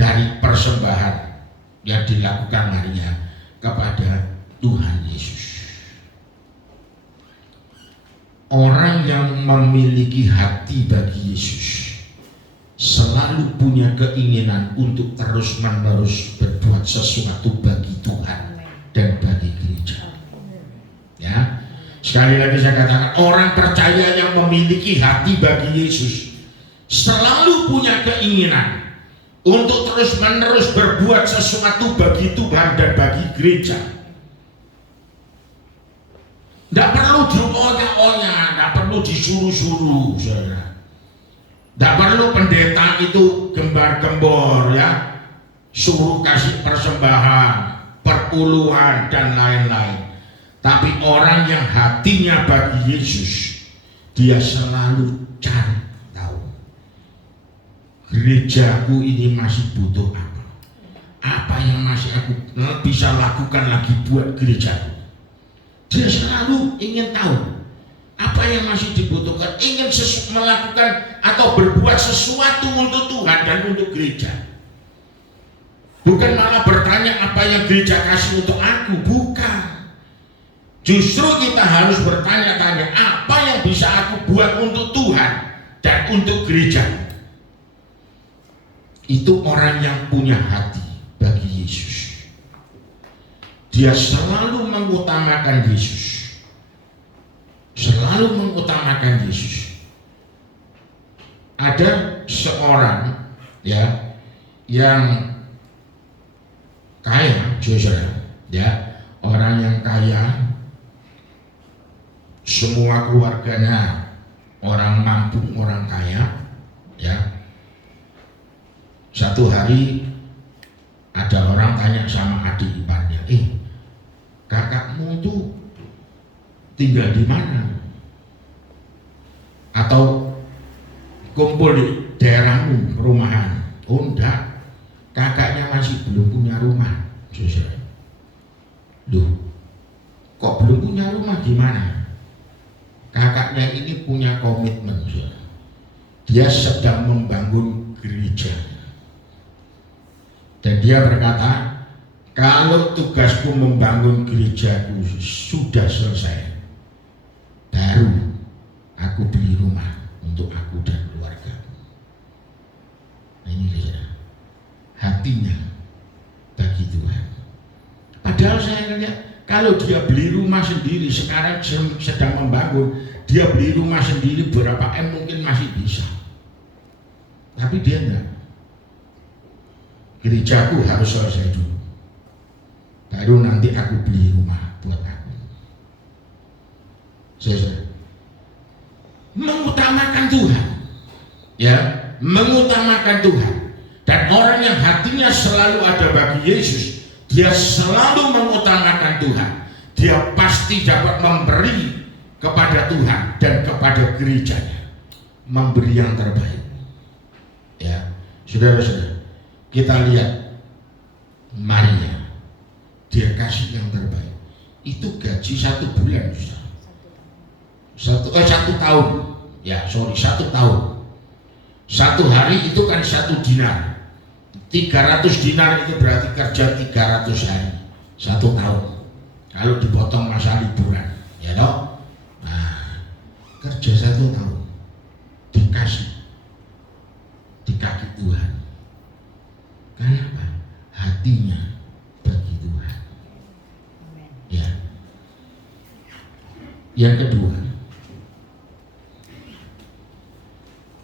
dari persembahan yang dilakukan Maria kepada Tuhan Yesus. Orang yang memiliki hati bagi Yesus selalu punya keinginan untuk terus-menerus berbuat sesuatu bagi Tuhan dan bagi gereja. Ya, sekali lagi saya katakan, orang percaya yang memiliki hati bagi Yesus selalu punya keinginan untuk terus-menerus berbuat sesuatu bagi Tuhan dan bagi gereja. Tidak perlu dionya-onya, tidak perlu disuruh-suruh, saudara. Tidak perlu pendeta itu gembar-gembor, ya, suruh kasih persembahan, perpuluhan dan lain-lain. Tapi orang yang hatinya bagi Yesus, dia selalu cari tahu, gerejaku ini masih butuh apa? Apa yang masih aku bisa lakukan lagi buat gerejaku? Dia selalu ingin tahu apa yang masih dibutuhkan, ingin melakukan atau berbuat sesuatu untuk Tuhan dan untuk gereja. Bukan malah bertanya apa yang gereja kasih untuk aku, bukan. Justru kita harus bertanya-tanya apa yang bisa aku buat untuk Tuhan dan untuk gereja. Itu orang yang punya hati bagi Yesus. Dia selalu mengutamakan Yesus. Selalu mengutamakan Yesus. Ada seorang, ya, yang kaya, saudara, ya, orang yang kaya, semua keluarganya orang mampu, orang kaya, ya. Satu hari ada orang tanya sama adik iparnya, kakakmu tuh tinggal di mana? Atau kumpul di daerahmu, perumahan? Oh enggak, kakaknya masih belum punya rumah. Loh, kok belum punya rumah gimana? Kakaknya ini punya komitmen, saudara. Dia sedang membangun gereja. Dan dia berkata, kalau tugasku membangun gerejaku sudah selesai, baru aku beli rumah untuk aku dan keluarga. Nah ini saudara, hatinya bagi Tuhan. Padahal saya lihat, kalau dia beli rumah sendiri, sekarang sedang membangun, dia beli rumah sendiri berapa M mungkin masih bisa. Tapi dia enggak. Gerejaku harus selesai dulu, baru nanti aku beli rumah buat aku. Saudara, mengutamakan Tuhan, ya, mengutamakan Tuhan. Dan orang yang hatinya selalu ada bagi Yesus, dia selalu mengutamakan Tuhan. Dia pasti dapat memberi kepada Tuhan dan kepada gerejanya, memberi yang terbaik. Ya, saudara-saudara, kita lihat Maria, dia kasih yang terbaik. Itu gaji 1 bulan, saudara. 1 tahun, ya sorry 1 tahun. 1 hari itu kan 1 dinar. 300 dinar itu berarti kerja 300 hari. 1 tahun. Kalau dipotong masa liburan, ya toh. Nah, kerja 1 tahun dikasih di kaki Tuhan. Kenapa? Hatinya bagi Tuhan. Ya. Yang kedua,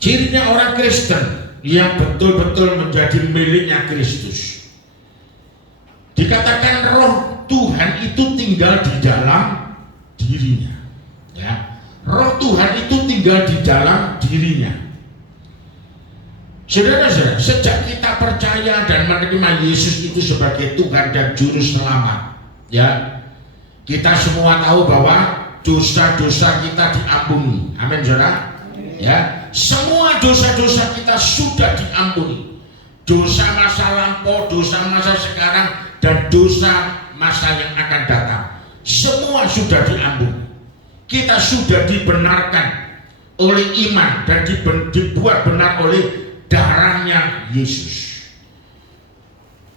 cirinya orang Kristen yang betul-betul menjadi miliknya Kristus. Dikatakan roh Tuhan itu tinggal di dalam dirinya. Ya. Roh Tuhan itu tinggal di dalam dirinya. Saudara-saudara, sejak kita percaya dan menerima Yesus itu sebagai Tuhan dan Juru Selamat, ya, kita semua tahu bahwa dosa-dosa kita diampuni. Amin, saudara. Ya, semua dosa-dosa kita sudah diampuni. Dosa masa lampau, dosa masa sekarang, dan dosa masa yang akan datang, semua sudah diampuni. Kita sudah dibenarkan oleh iman dan dibuat benar oleh darahnya Yesus.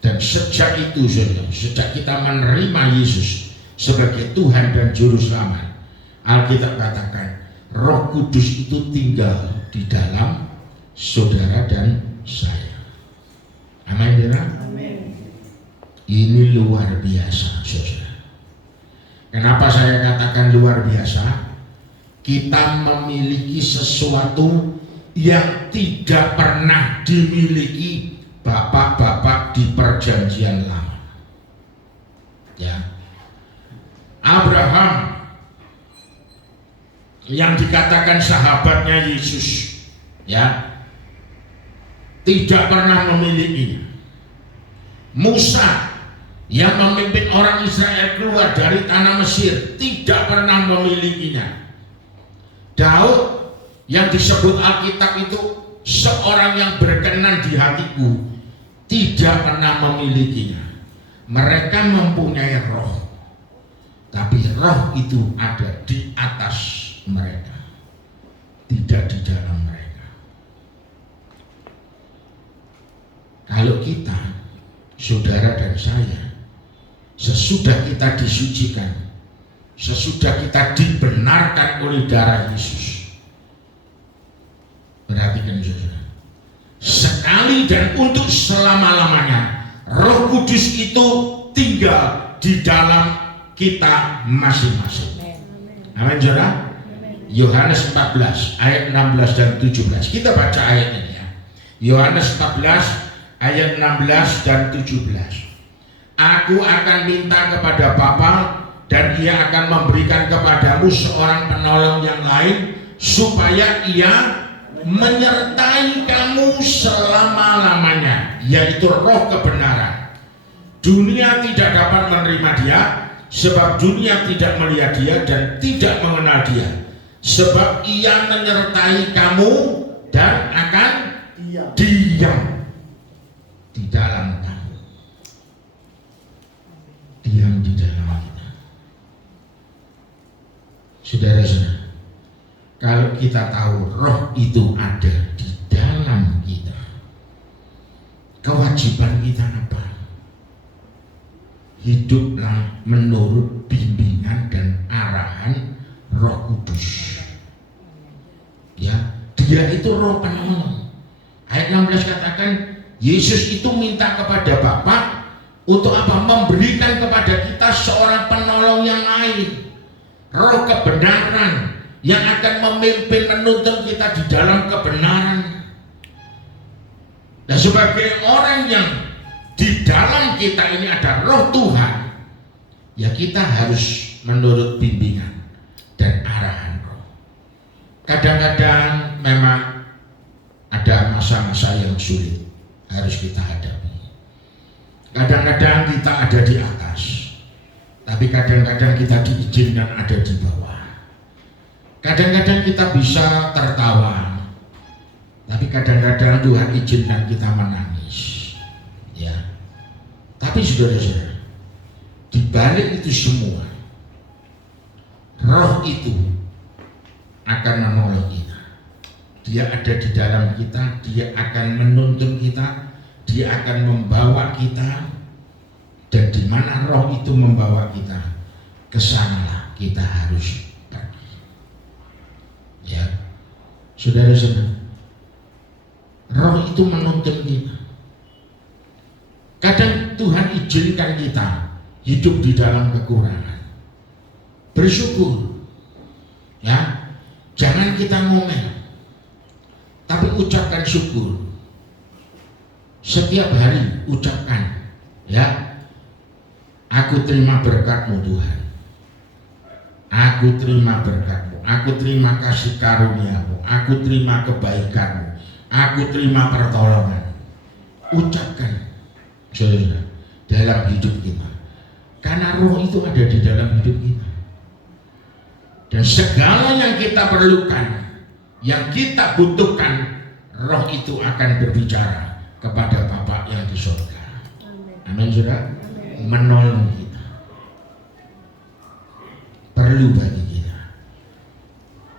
Dan sejak itu, saudara, sejak kita menerima Yesus sebagai Tuhan dan Juru Selamat, Alkitab katakan Roh Kudus itu tinggal di dalam saudara dan saya. Amin, saudara. Ini luar biasa, saudara. Kenapa saya katakan luar biasa? Kita memiliki sesuatu yang tidak pernah dimiliki bapak-bapak di perjanjian lama. Ya. Abraham yang dikatakan sahabatnya Yesus, ya, tidak pernah memilikinya. Musa yang memimpin orang Israel keluar dari tanah Mesir tidak pernah memilikinya. Daud yang disebut Alkitab itu seorang yang berkenan di hatiku tidak pernah memilikinya. Mereka mempunyai roh, tapi roh itu ada di atas mereka, tidak di dalam mereka. Kalau kita, saudara dan saya, sesudah kita disucikan, sesudah kita dibenarkan oleh darah Yesus, perhatikan saudara, sekali dan untuk selama-lamanya Roh Kudus itu tinggal di dalam kita masing-masing. Amin, saudara. Yohanes 14 ayat 16 dan 17. Kita baca ayat ini, ya. Yohanes 14 ayat 16 dan 17. Aku akan minta kepada Bapa dan Ia akan memberikan kepadamu seorang penolong yang lain, supaya Ia menyertai kamu selama-lamanya, yaitu Roh kebenaran. Dunia tidak dapat menerima Dia, sebab dunia tidak melihat Dia dan tidak mengenal Dia, sebab Ia menyertai kamu dan akan diam di dalam kamu. Diam di dalam kita. Saudara-saudara, kalau kita tahu roh itu ada di dalam kita, kewajiban kita apa? Hiduplah menurut bimbingan dan arahan Roh Kudus. Ya, dia itu roh penolong. Ayat 16 katakan Yesus itu minta kepada Bapa untuk apa? Memberikan kepada kita seorang penolong yang lain, roh kebenaran yang akan memimpin menuntun kita di dalam kebenaran. Dan sebagai orang yang di dalam kita ini ada roh Tuhan, ya kita harus menurut bimbingan dan arahan roh. Kadang-kadang memang ada masa-masa yang sulit harus kita hadapi. Kadang-kadang kita ada di atas, tapi kadang-kadang kita diizinkan ada di bawah. Kadang-kadang kita bisa tertawa, tapi kadang-kadang Tuhan izinkan kita menangis. Ya, tapi saudara-saudara, di balik itu semua, roh itu akan menolong kita. Dia ada di dalam kita, dia akan menuntun kita, dia akan membawa kita, dan di mana roh itu membawa kita, kesanalah kita harus pergi. Ya, saudara-saudara, roh itu menuntun kita. Kadang Tuhan izinkan kita hidup di dalam kekurangan. Bersyukur, ya, jangan kita ngomel, tapi ucapkan syukur. Setiap hari ucapkan, ya, aku terima berkat-Mu Tuhan, aku terima berkat-Mu, aku terima kasih karunia-Mu, aku terima kebaikan-Mu, aku terima pertolongan. Ucapkan, saudara, dalam hidup kita, karena roh itu ada di dalam hidup kita. Dan segala yang kita perlukan, yang kita butuhkan, roh itu akan berbicara kepada Bapa yang di surga. Amin, saudara. Menolong kita, perlu bagi kita.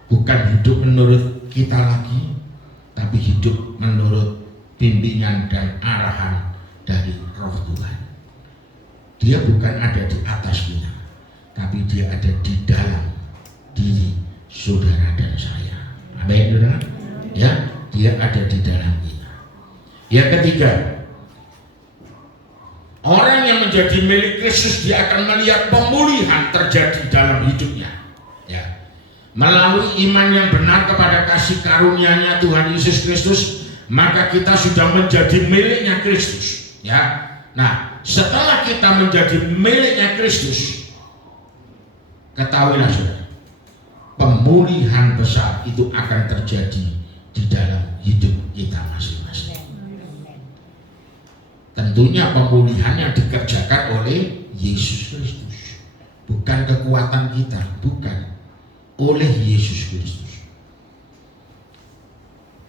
Bukan hidup menurut kita lagi, tapi hidup menurut bimbingan dan arahan dari roh Tuhan. Dia bukan ada di atas kita, tapi dia ada di dalam diri saudara dan saya. Amin, saudara. Ya, dia ada di dalam kita. Yang ketiga, orang yang menjadi milik Kristus, dia akan melihat pemulihan terjadi dalam hidupnya. Ya, melalui iman yang benar kepada kasih karunia-Nya Tuhan Yesus Kristus, maka kita sudah menjadi miliknya Kristus. Ya, nah, setelah kita menjadi miliknya Kristus, ketahuilah saudara, pemulihan besar itu akan terjadi di dalam hidup kita masing-masing. Tentunya pemulihan yang dikerjakan oleh Yesus Kristus, bukan kekuatan kita, bukan, oleh Yesus Kristus.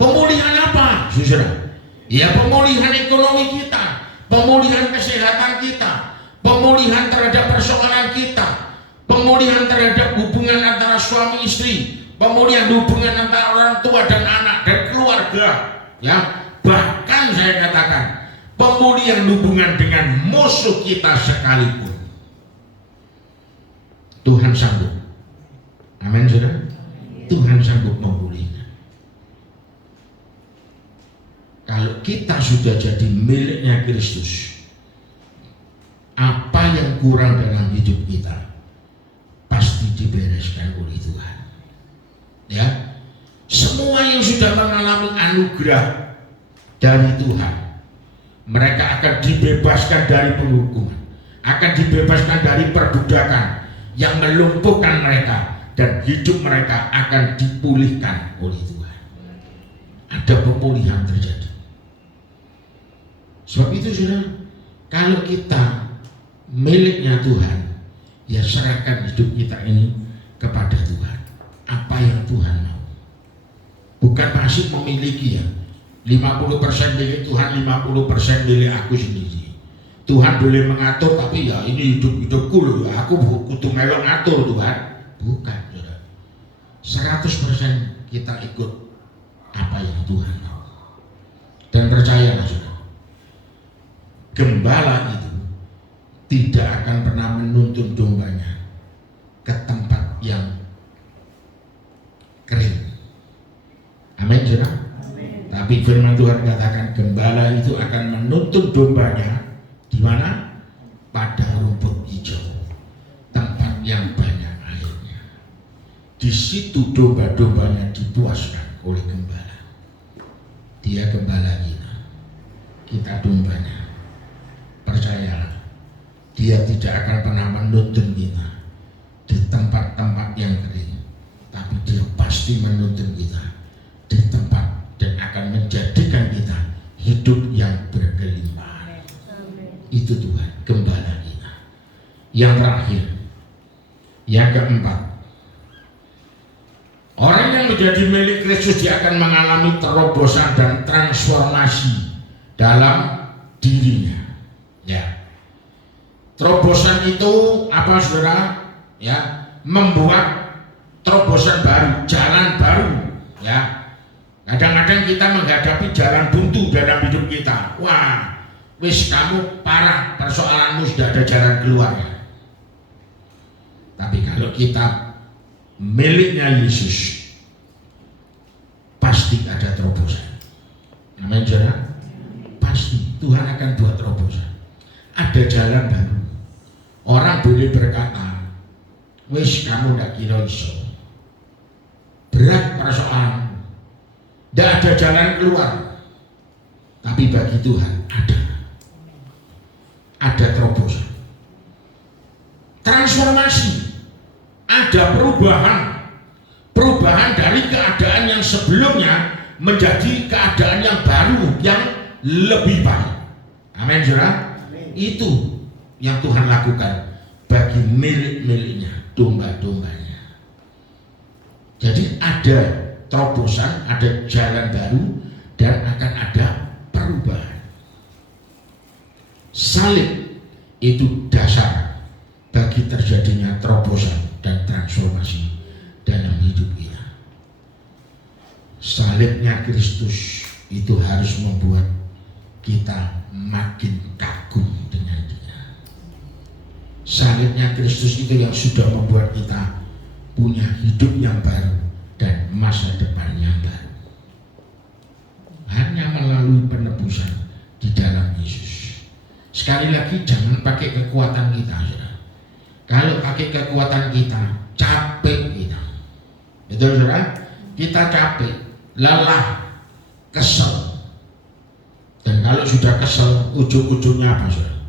Pemulihan apa, saudara? Ya, pemulihan ekonomi kita, pemulihan kesehatan kita, pemulihan terhadap persoalan kita, pemulihan terhadap hubungan antara suami istri, pemulihan hubungan antara orang tua dan anak dan keluarga. Ya, bahkan saya katakan pemulihan hubungan dengan musuh kita sekalipun. Tuhan sanggup. Amin, saudara. Tuhan sanggup memulihkan. Kalau kita sudah jadi miliknya Kristus, apa yang kurang dalam hidup kita pasti dibereskan oleh Tuhan. Ya, semua yang sudah mengalami anugerah dari Tuhan, mereka akan dibebaskan dari penghukuman, akan dibebaskan dari perbudakan yang melumpuhkan mereka, dan hidup mereka akan dipulihkan oleh Tuhan. Ada pemulihan terjadi. Sebab itu saudara, kalau kita miliknya Tuhan, ya serahkan hidup kita ini kepada Tuhan. Apa yang Tuhan mau, bukan masih memiliki, ya, 50% milik Tuhan, 50% milik aku sendiri. Tuhan boleh mengatur, tapi ya ini hidup-hidupku loh, aku kudu melok ngatur Tuhan. Bukan, saudara. 100% kita ikut apa yang Tuhan mau. Dan percayalah saudara, gembala itu tidak akan pernah menuntun dombanya ke tempat yang kering. Amin saudara. Tapi firman Tuhan katakan gembala itu akan menuntun dombanya di mana? Pada rumput hijau, tempat yang banyak airnya. Di situ domba-dombanya dipuaskan oleh gembala. Dia gembala kita dombanya. Percayalah, dia tidak akan pernah menuntun kita di tempat-tempat yang kering, tapi dia pasti menuntun kita di tempat dan akan menjadikan kita hidup yang berkelimpahan. Itu Tuhan, gembala kita. Yang terakhir, yang keempat, orang yang menjadi milik Kristus dia akan mengalami terobosan dan transformasi dalam dirinya. Ya, terobosan itu apa saudara? Ya, membuat terobosan baru, jalan baru. Ya, kadang-kadang kita menghadapi jalan buntu dalam hidup kita. Wah, wis kamu parah, persoalanmu sudah ada jalan keluarnya. Tapi kalau kita miliknya Yesus, pasti ada terobosan. Amin saudara. Pasti Tuhan akan buat terobosan. Ada jalan baru. Orang boleh berkata, wis kamu ndak kira iso, berat persoalan, ndak ada jalan keluar. Tapi bagi Tuhan ada terobosan, transformasi, ada perubahan dari keadaan yang sebelumnya menjadi keadaan yang baru, yang lebih baik. Amin saudara. Itu yang Tuhan lakukan bagi milik-miliknya, domba-dombanya. Jadi ada terobosan, ada jalan baru, dan akan ada perubahan. Salib itu dasar bagi terjadinya terobosan dan transformasi dalam hidup kita. Salibnya Kristus itu harus membuat kita makin kagum dengan Dia. Salibnya Kristus itu yang sudah membuat kita punya hidup yang baru dan masa depan yang baru. Hanya melalui penebusan di dalam Yesus. Sekali lagi, jangan pakai kekuatan kita, saudara. Kalau pakai kekuatan kita, capek kita. Betul saudara? Kita capek, lelah, kesel. Dan kalau sudah kesel, ujung-ujungnya apa saudara?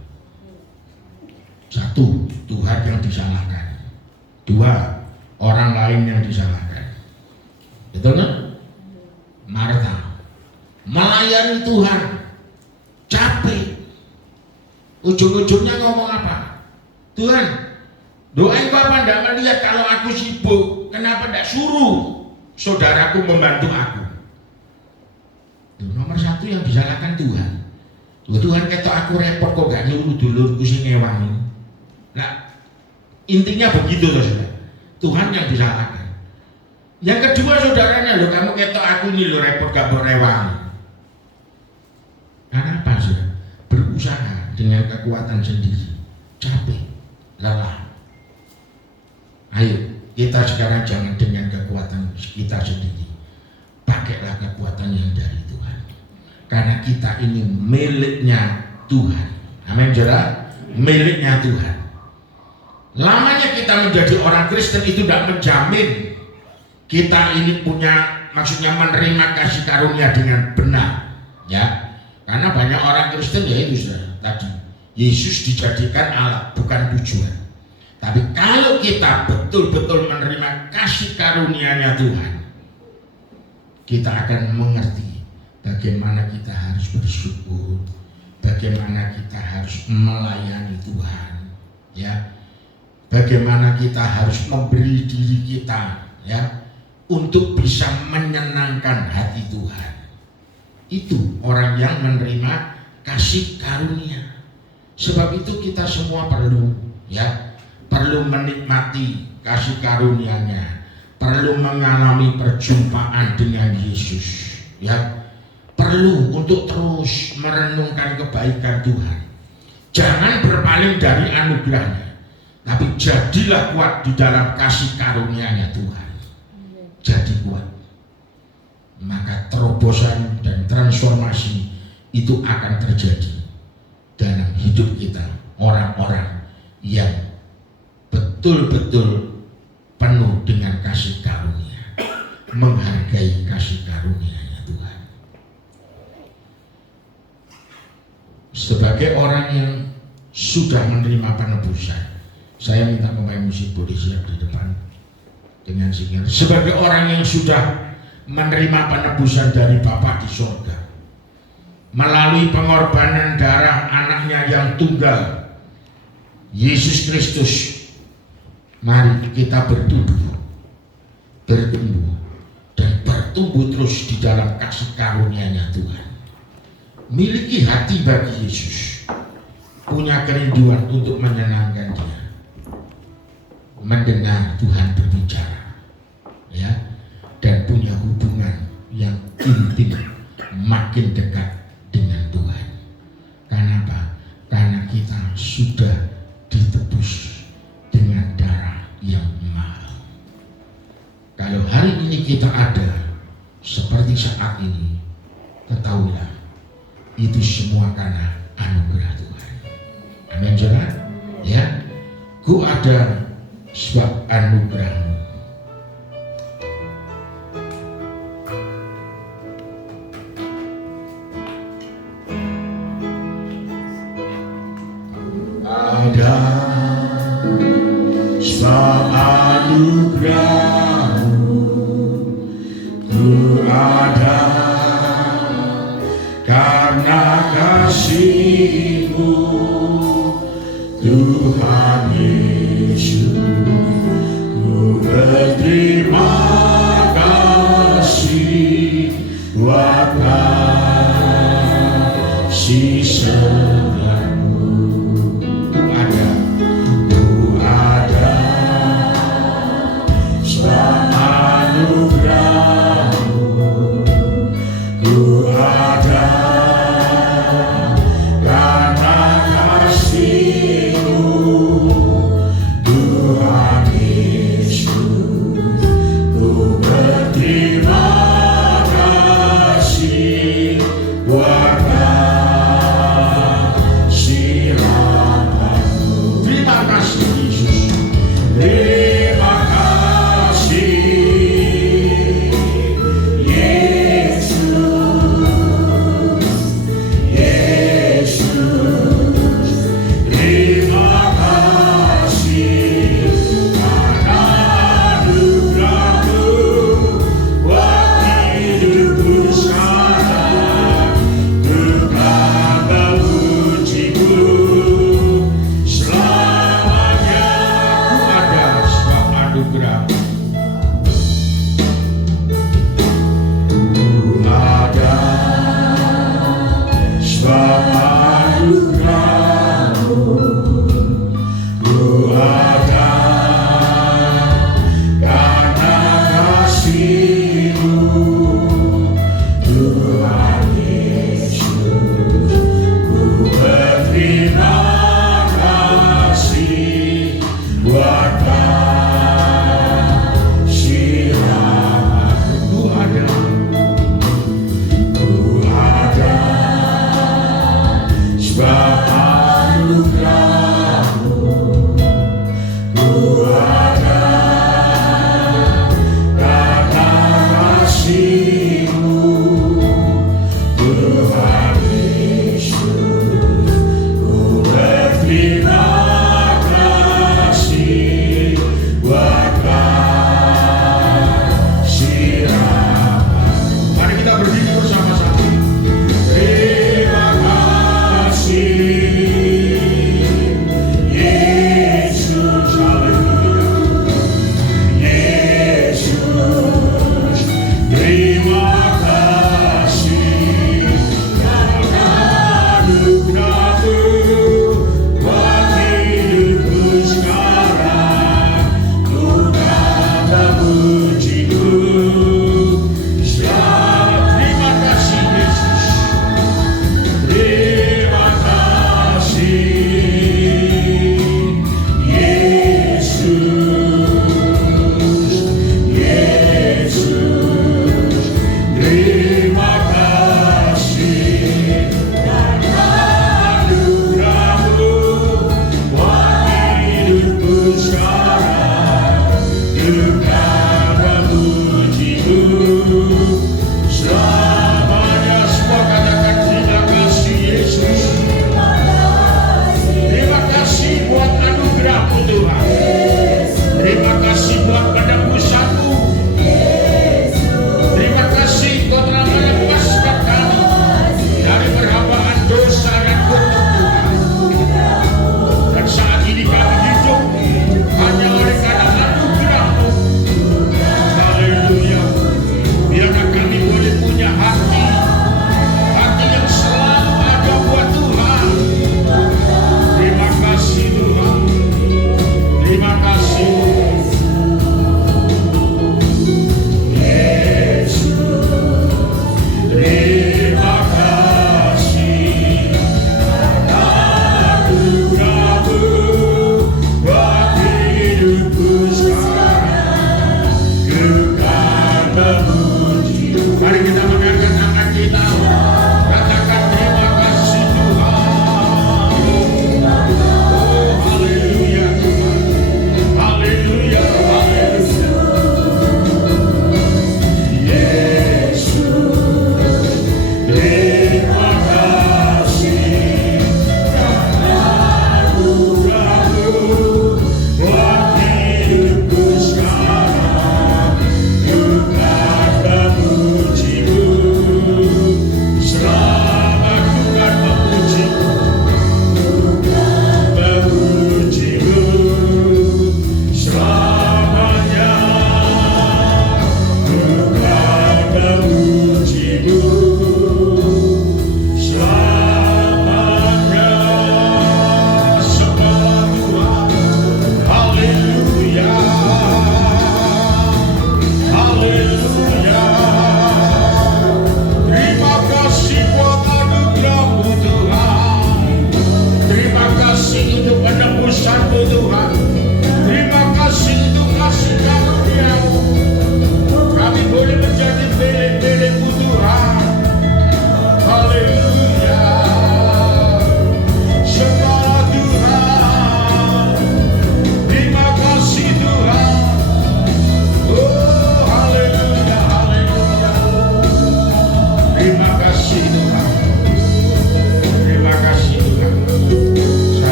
Satu, Tuhan yang disalahkan. Dua, orang lain yang disalahkan. Betul kan? Martha melayani Tuhan, capek. Ujung-ujungnya ngomong apa? Tuhan, doain Bapak tidak melihat kalau aku sibuk. Kenapa tidak suruh saudaraku membantu aku? Nomor satu yang disalahkan Tuhan. Tuhan ketok aku repot kok gak nyuruh dulurku sing ngewangi. Nah, intinya begitu saudara. Tuhan yang disalahkan. Yang kedua saudaranya, loh kamu ketok aku nih lo repot gak berewangi. Karena apa saudara? Berusaha dengan kekuatan sendiri, capek, lelah. Ayo kita sekarang jangan dengan kekuatan kita sendiri. Pakailah kekuatan yang dari Tuhan. Karena kita ini miliknya Tuhan. Amin saudara. Miliknya Tuhan. Lamanya kita menjadi orang Kristen itu tidak menjamin kita ini punya, maksudnya menerima kasih karunia dengan benar. Ya. Karena banyak orang Kristen ya itu saudara tadi. Yesus dijadikan alat, bukan tujuan. Tapi kalau kita betul-betul menerima kasih karunia-Nya Tuhan, kita akan mengerti bagaimana kita harus bersyukur, bagaimana kita harus melayani Tuhan, ya, bagaimana kita harus memberi diri kita, ya, untuk bisa menyenangkan hati Tuhan. Itu orang yang menerima kasih karunia. Sebab itu kita semua perlu, ya, perlu menikmati kasih karunia-Nya, perlu mengalami perjumpaan dengan Yesus, ya. Perlu untuk terus merenungkan kebaikan Tuhan. Jangan berpaling dari anugerahnya, tapi jadilah kuat di dalam kasih karunia-Nya Tuhan. Jadi kuat. Maka terobosan dan transformasi itu akan terjadi dalam hidup kita, orang-orang yang betul-betul penuh dengan kasih karunia, menghargai kasih karunia-Nya Tuhan. Sebagai orang yang sudah menerima penebusan, saya minta pemain musik boleh siap di depan dengan singkat. Sebagai orang yang sudah menerima penebusan dari Bapa di surga melalui pengorbanan darah anaknya yang tunggal, Yesus Kristus, mari kita bertumbuh dan bertumbuh terus di dalam kasih karunia-Nya Tuhan. Miliki hati bagi Yesus, punya kerinduan untuk menyenangkan Dia, mendengar Tuhan berbicara, ya, dan punya hubungan yang intim, makin dekat dengan Tuhan. Karena apa? Karena kita sudah ditebus dengan darah yang mahal. Kalau hari ini kita ada seperti saat ini, ketahuilah itu semua karena anugerah Tuhan. Amin, jangan, ya. Ku ada sebab anugerah-Mu. Ada sebab anugerah-Mu, ku ada karena kasih-Mu, Tuhan Yesus. Ku berterima kasih buat kasih setiamu. Ku ada sebab anugerah-Mu, ku ada karena kasih-Mu, Tuhan Yesus. Ku berterima kasih buat kasih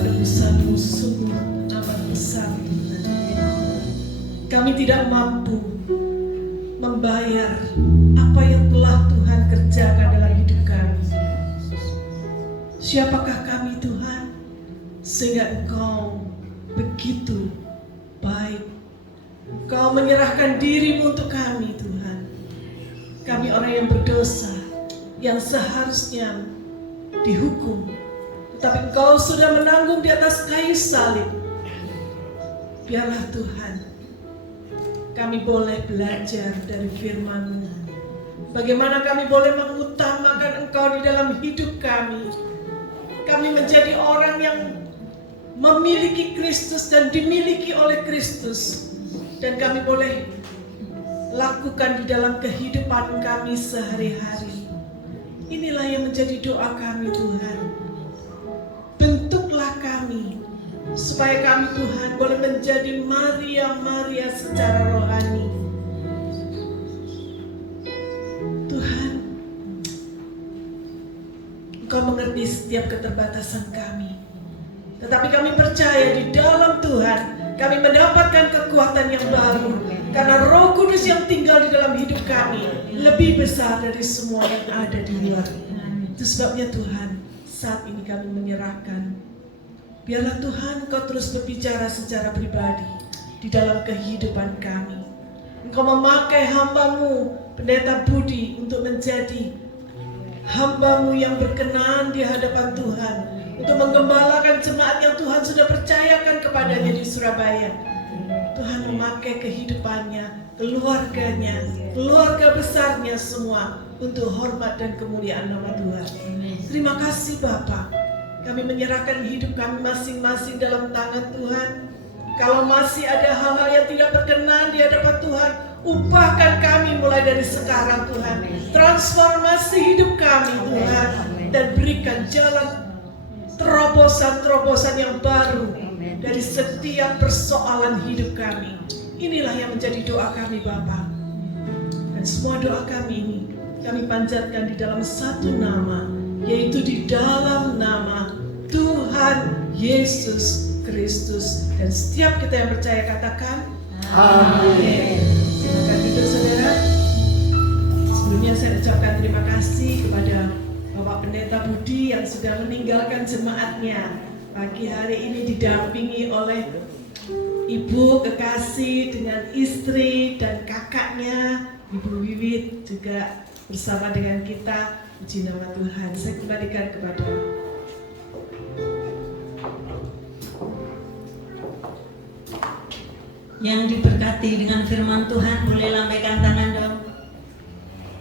penebusan-Mu sungguh amat besar Tuhan. Kami tidak mampu membayar apa yang telah Tuhan kerjakan dalam hidup kami. Siapakah kami Tuhan sehingga Engkau begitu baik. Engkau menyerahkan diri-Mu untuk kami Tuhan. Kami orang yang berdosa, yang seharusnya dihukum, tetapi Engkau sudah menanggung di atas kayu salib. Biarlah Tuhan, kami boleh belajar dari firman-Mu. Bagaimana kami boleh mengutamakan Engkau di dalam hidup kami. Kami menjadi orang yang memiliki Kristus dan dimiliki oleh Kristus. Dan kami boleh lakukan di dalam kehidupan kami sehari-hari. Inilah yang menjadi doa kami Tuhan. Bentuklah kami supaya kami Tuhan boleh menjadi Maria-Maria secara rohani. Tuhan, Engkau mengerti setiap keterbatasan kami. Tetapi kami percaya di dalam Tuhan kami mendapatkan kekuatan yang baru. Karena Roh Kudus yang tinggal di dalam hidup kami lebih besar dari semua yang ada di luar. Itu sebabnya Tuhan, saat ini kami menyerahkan. Biarlah Tuhan Engkau terus berbicara secara pribadi di dalam kehidupan kami. Engkau memakai hamba-Mu, Pendeta Budi, untuk menjadi hamba-Mu yang berkenan di hadapan Tuhan, untuk menggembalakan jemaat yang Tuhan sudah percayakan kepadanya di Surabaya. Tuhan memakai kehidupannya, keluarganya, keluarga besarnya semua untuk hormat dan kemuliaan nama Tuhan. Terima kasih Bapa. Kami menyerahkan hidup kami masing-masing dalam tangan Tuhan. Kalau masih ada hal-hal yang tidak berkenan di hadapan Tuhan, ubahkan kami mulai dari sekarang Tuhan. Transformasi hidup kami Tuhan, dan berikan jalan terobosan-terobosan yang baru dari setiap persoalan hidup kami. Inilah yang menjadi doa kami Bapa. Dan semua doa kami ini kami panjatkan di dalam satu nama, yaitu di dalam nama Tuhan Yesus Kristus. Dan setiap kita yang percaya katakan amin. Silakan duduk saudara. Sebelumnya saya ucapkan terima kasih kepada Bapak Pendeta Budi yang sudah meninggalkan jemaatnya. Pagi hari ini didampingi oleh Ibu Kekasih dengan istri dan kakaknya, Ibu Wiwit juga bersama dengan kita. Puji nama Tuhan. Saya kembalikan kepada yang diberkati dengan firman Tuhan, boleh lambaikan tangan dong.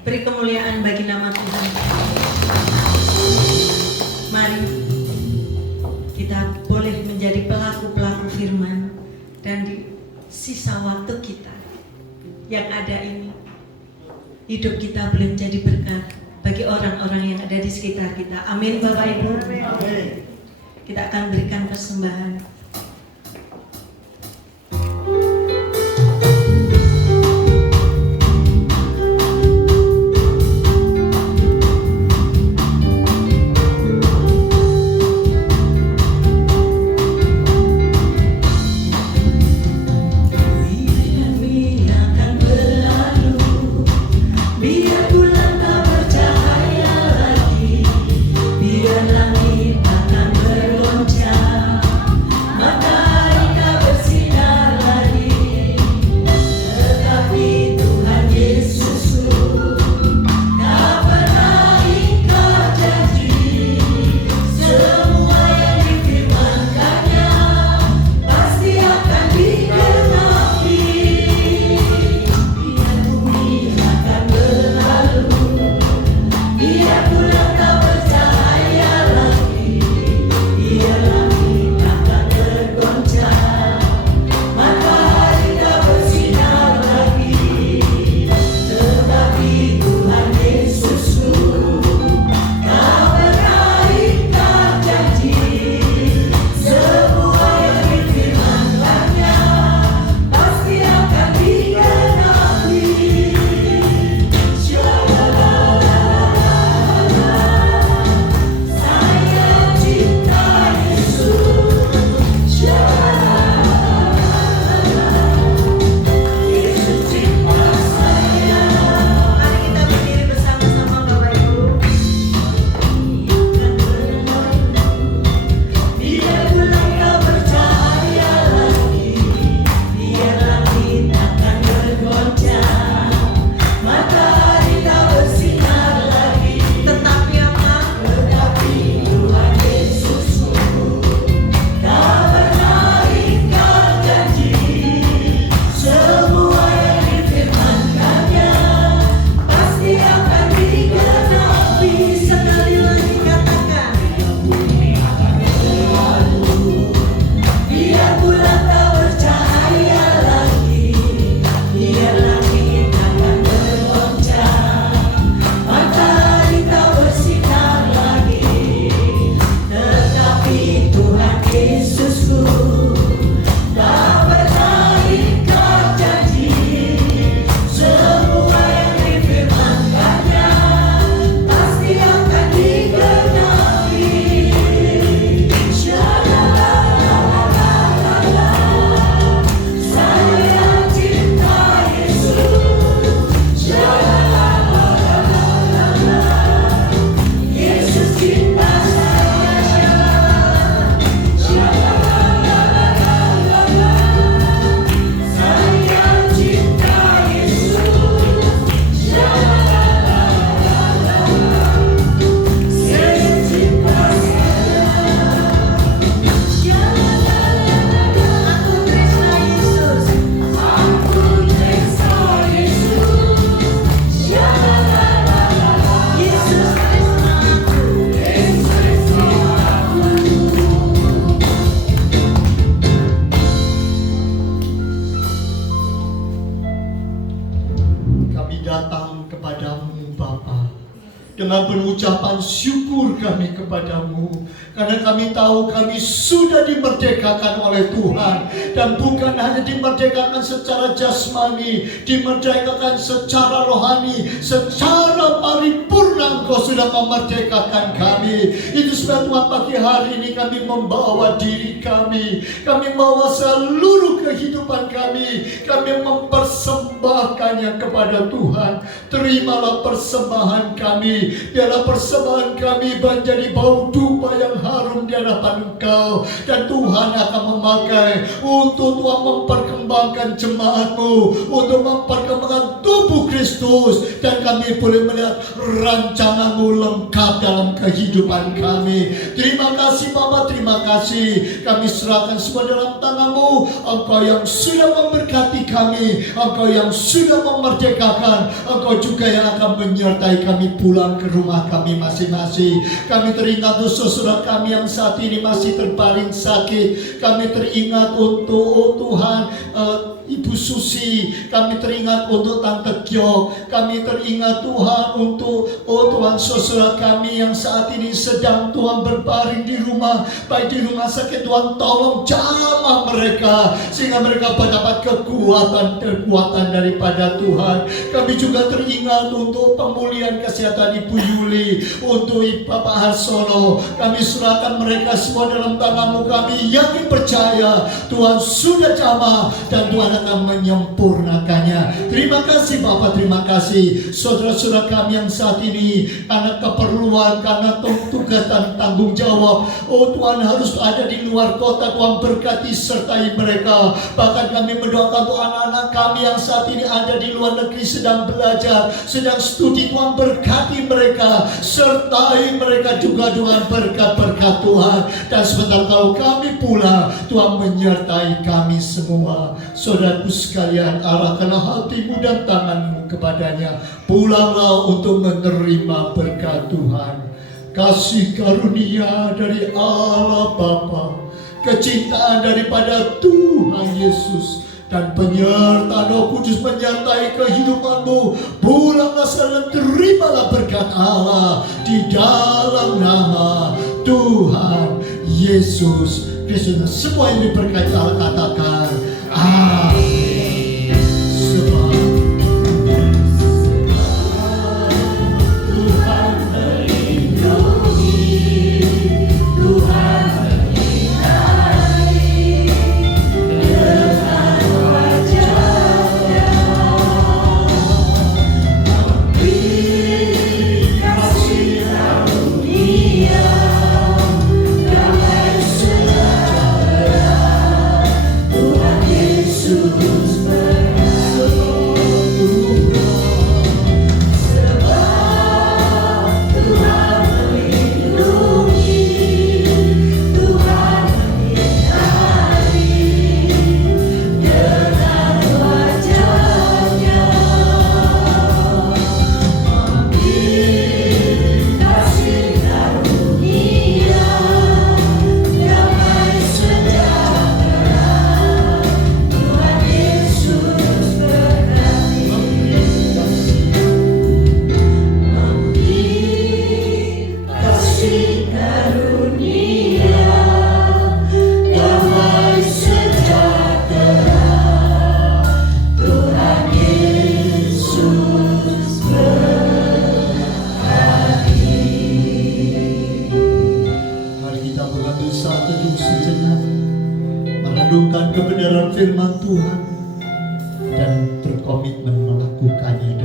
Beri kemuliaan bagi nama Tuhan. Mari kita boleh menjadi pelaku-pelaku firman, dan di sisa waktu kita yang ada ini, hidup kita boleh menjadi berkat bagi orang-orang yang ada di sekitar kita. Amin Bapak Ibu. Amin. Kita akan berikan persembahan. dengan pengucapan syukur kami kepadamu. Karena kami tahu kami sudah dimerdekakan oleh Tuhan. Dan bukan hanya dimerdekakan secara jasmani, dimerdekakan secara rohani, secara paripurna Engkau sudah memerdekakan kami. Itu sebab Tuhan pagi hari ini kami membawa diri kami membawa seluruh kehidupan kami mempersembahkannya kepada Tuhan. Terimalah persembahan kami, biarlah persembahan kami menjadi bau dupa yang harum di hadapan Engkau. Dan Tuhan akan memakai untuk Tuhan memperkembangkan jemaat-Mu, untuk memperkembangkan tubuh Kristus. Dan kami boleh melihat rancangan-Mu lengkap dalam kehidupan kami. Terima kasih Bapa, terima kasih. Kami serahkan semua dalam tangan-Mu. Engkau yang sudah memberkati kami, Engkau yang sudah memerdekakan, Engkau juga yang akan menyertai kami pulang ke rumah kami masing-masing. Kami teringat untuk saudara kami yang saat ini masih terbaring sakit. Kami teringat untuk Tuhan Ibu Susi, kami teringat untuk Tante Kyok, kami teringat Tuhan untuk Tuhan saudara kami yang saat ini sedang Tuhan berbaring di rumah, baik di rumah sakit. Tuhan tolong jamah mereka sehingga mereka mendapat kekuatan daripada Tuhan. Kami juga teringat untuk pemulihan kesehatan Ibu Yuli, untuk Bapak Harsono. Kami serahkan mereka semua dalam tangan-Mu. Kami yakin percaya Tuhan sudah jamah dan Tuhan akan menyempurnakannya. Terima kasih Bapak, terima kasih saudara-saudara kami yang saat ini karena keperluan, karena tugas dan tanggung jawab, Tuhan harus ada di luar kota. Tuhan berkati sertai mereka. Bahkan kami mendoakan untuk anak-anak kami yang saat ini ada di luar negeri sedang belajar, sedang studi. Tuhan berkati mereka, sertai mereka juga dengan berkat-berkat Tuhan. Dan sebentar kalau kami pulang, Tuhan menyertai kami semua. Saudaraku sekalian, arahkanlah hatimu dan tanganmu kepadanya. Pulanglah untuk menerima berkat Tuhan. Kasih karunia dari Allah Bapa, kecintaan daripada Tuhan Yesus, dan penyertaan Roh Kudus menyertai kehidupanmu. Pulanglah dan terimalah berkat Allah di dalam nama Tuhan Yesus Kristus. Semua yang diberkati Allah katakan amin. Merenungkan kebenaran firman Tuhan dan berkomitmen melakukannya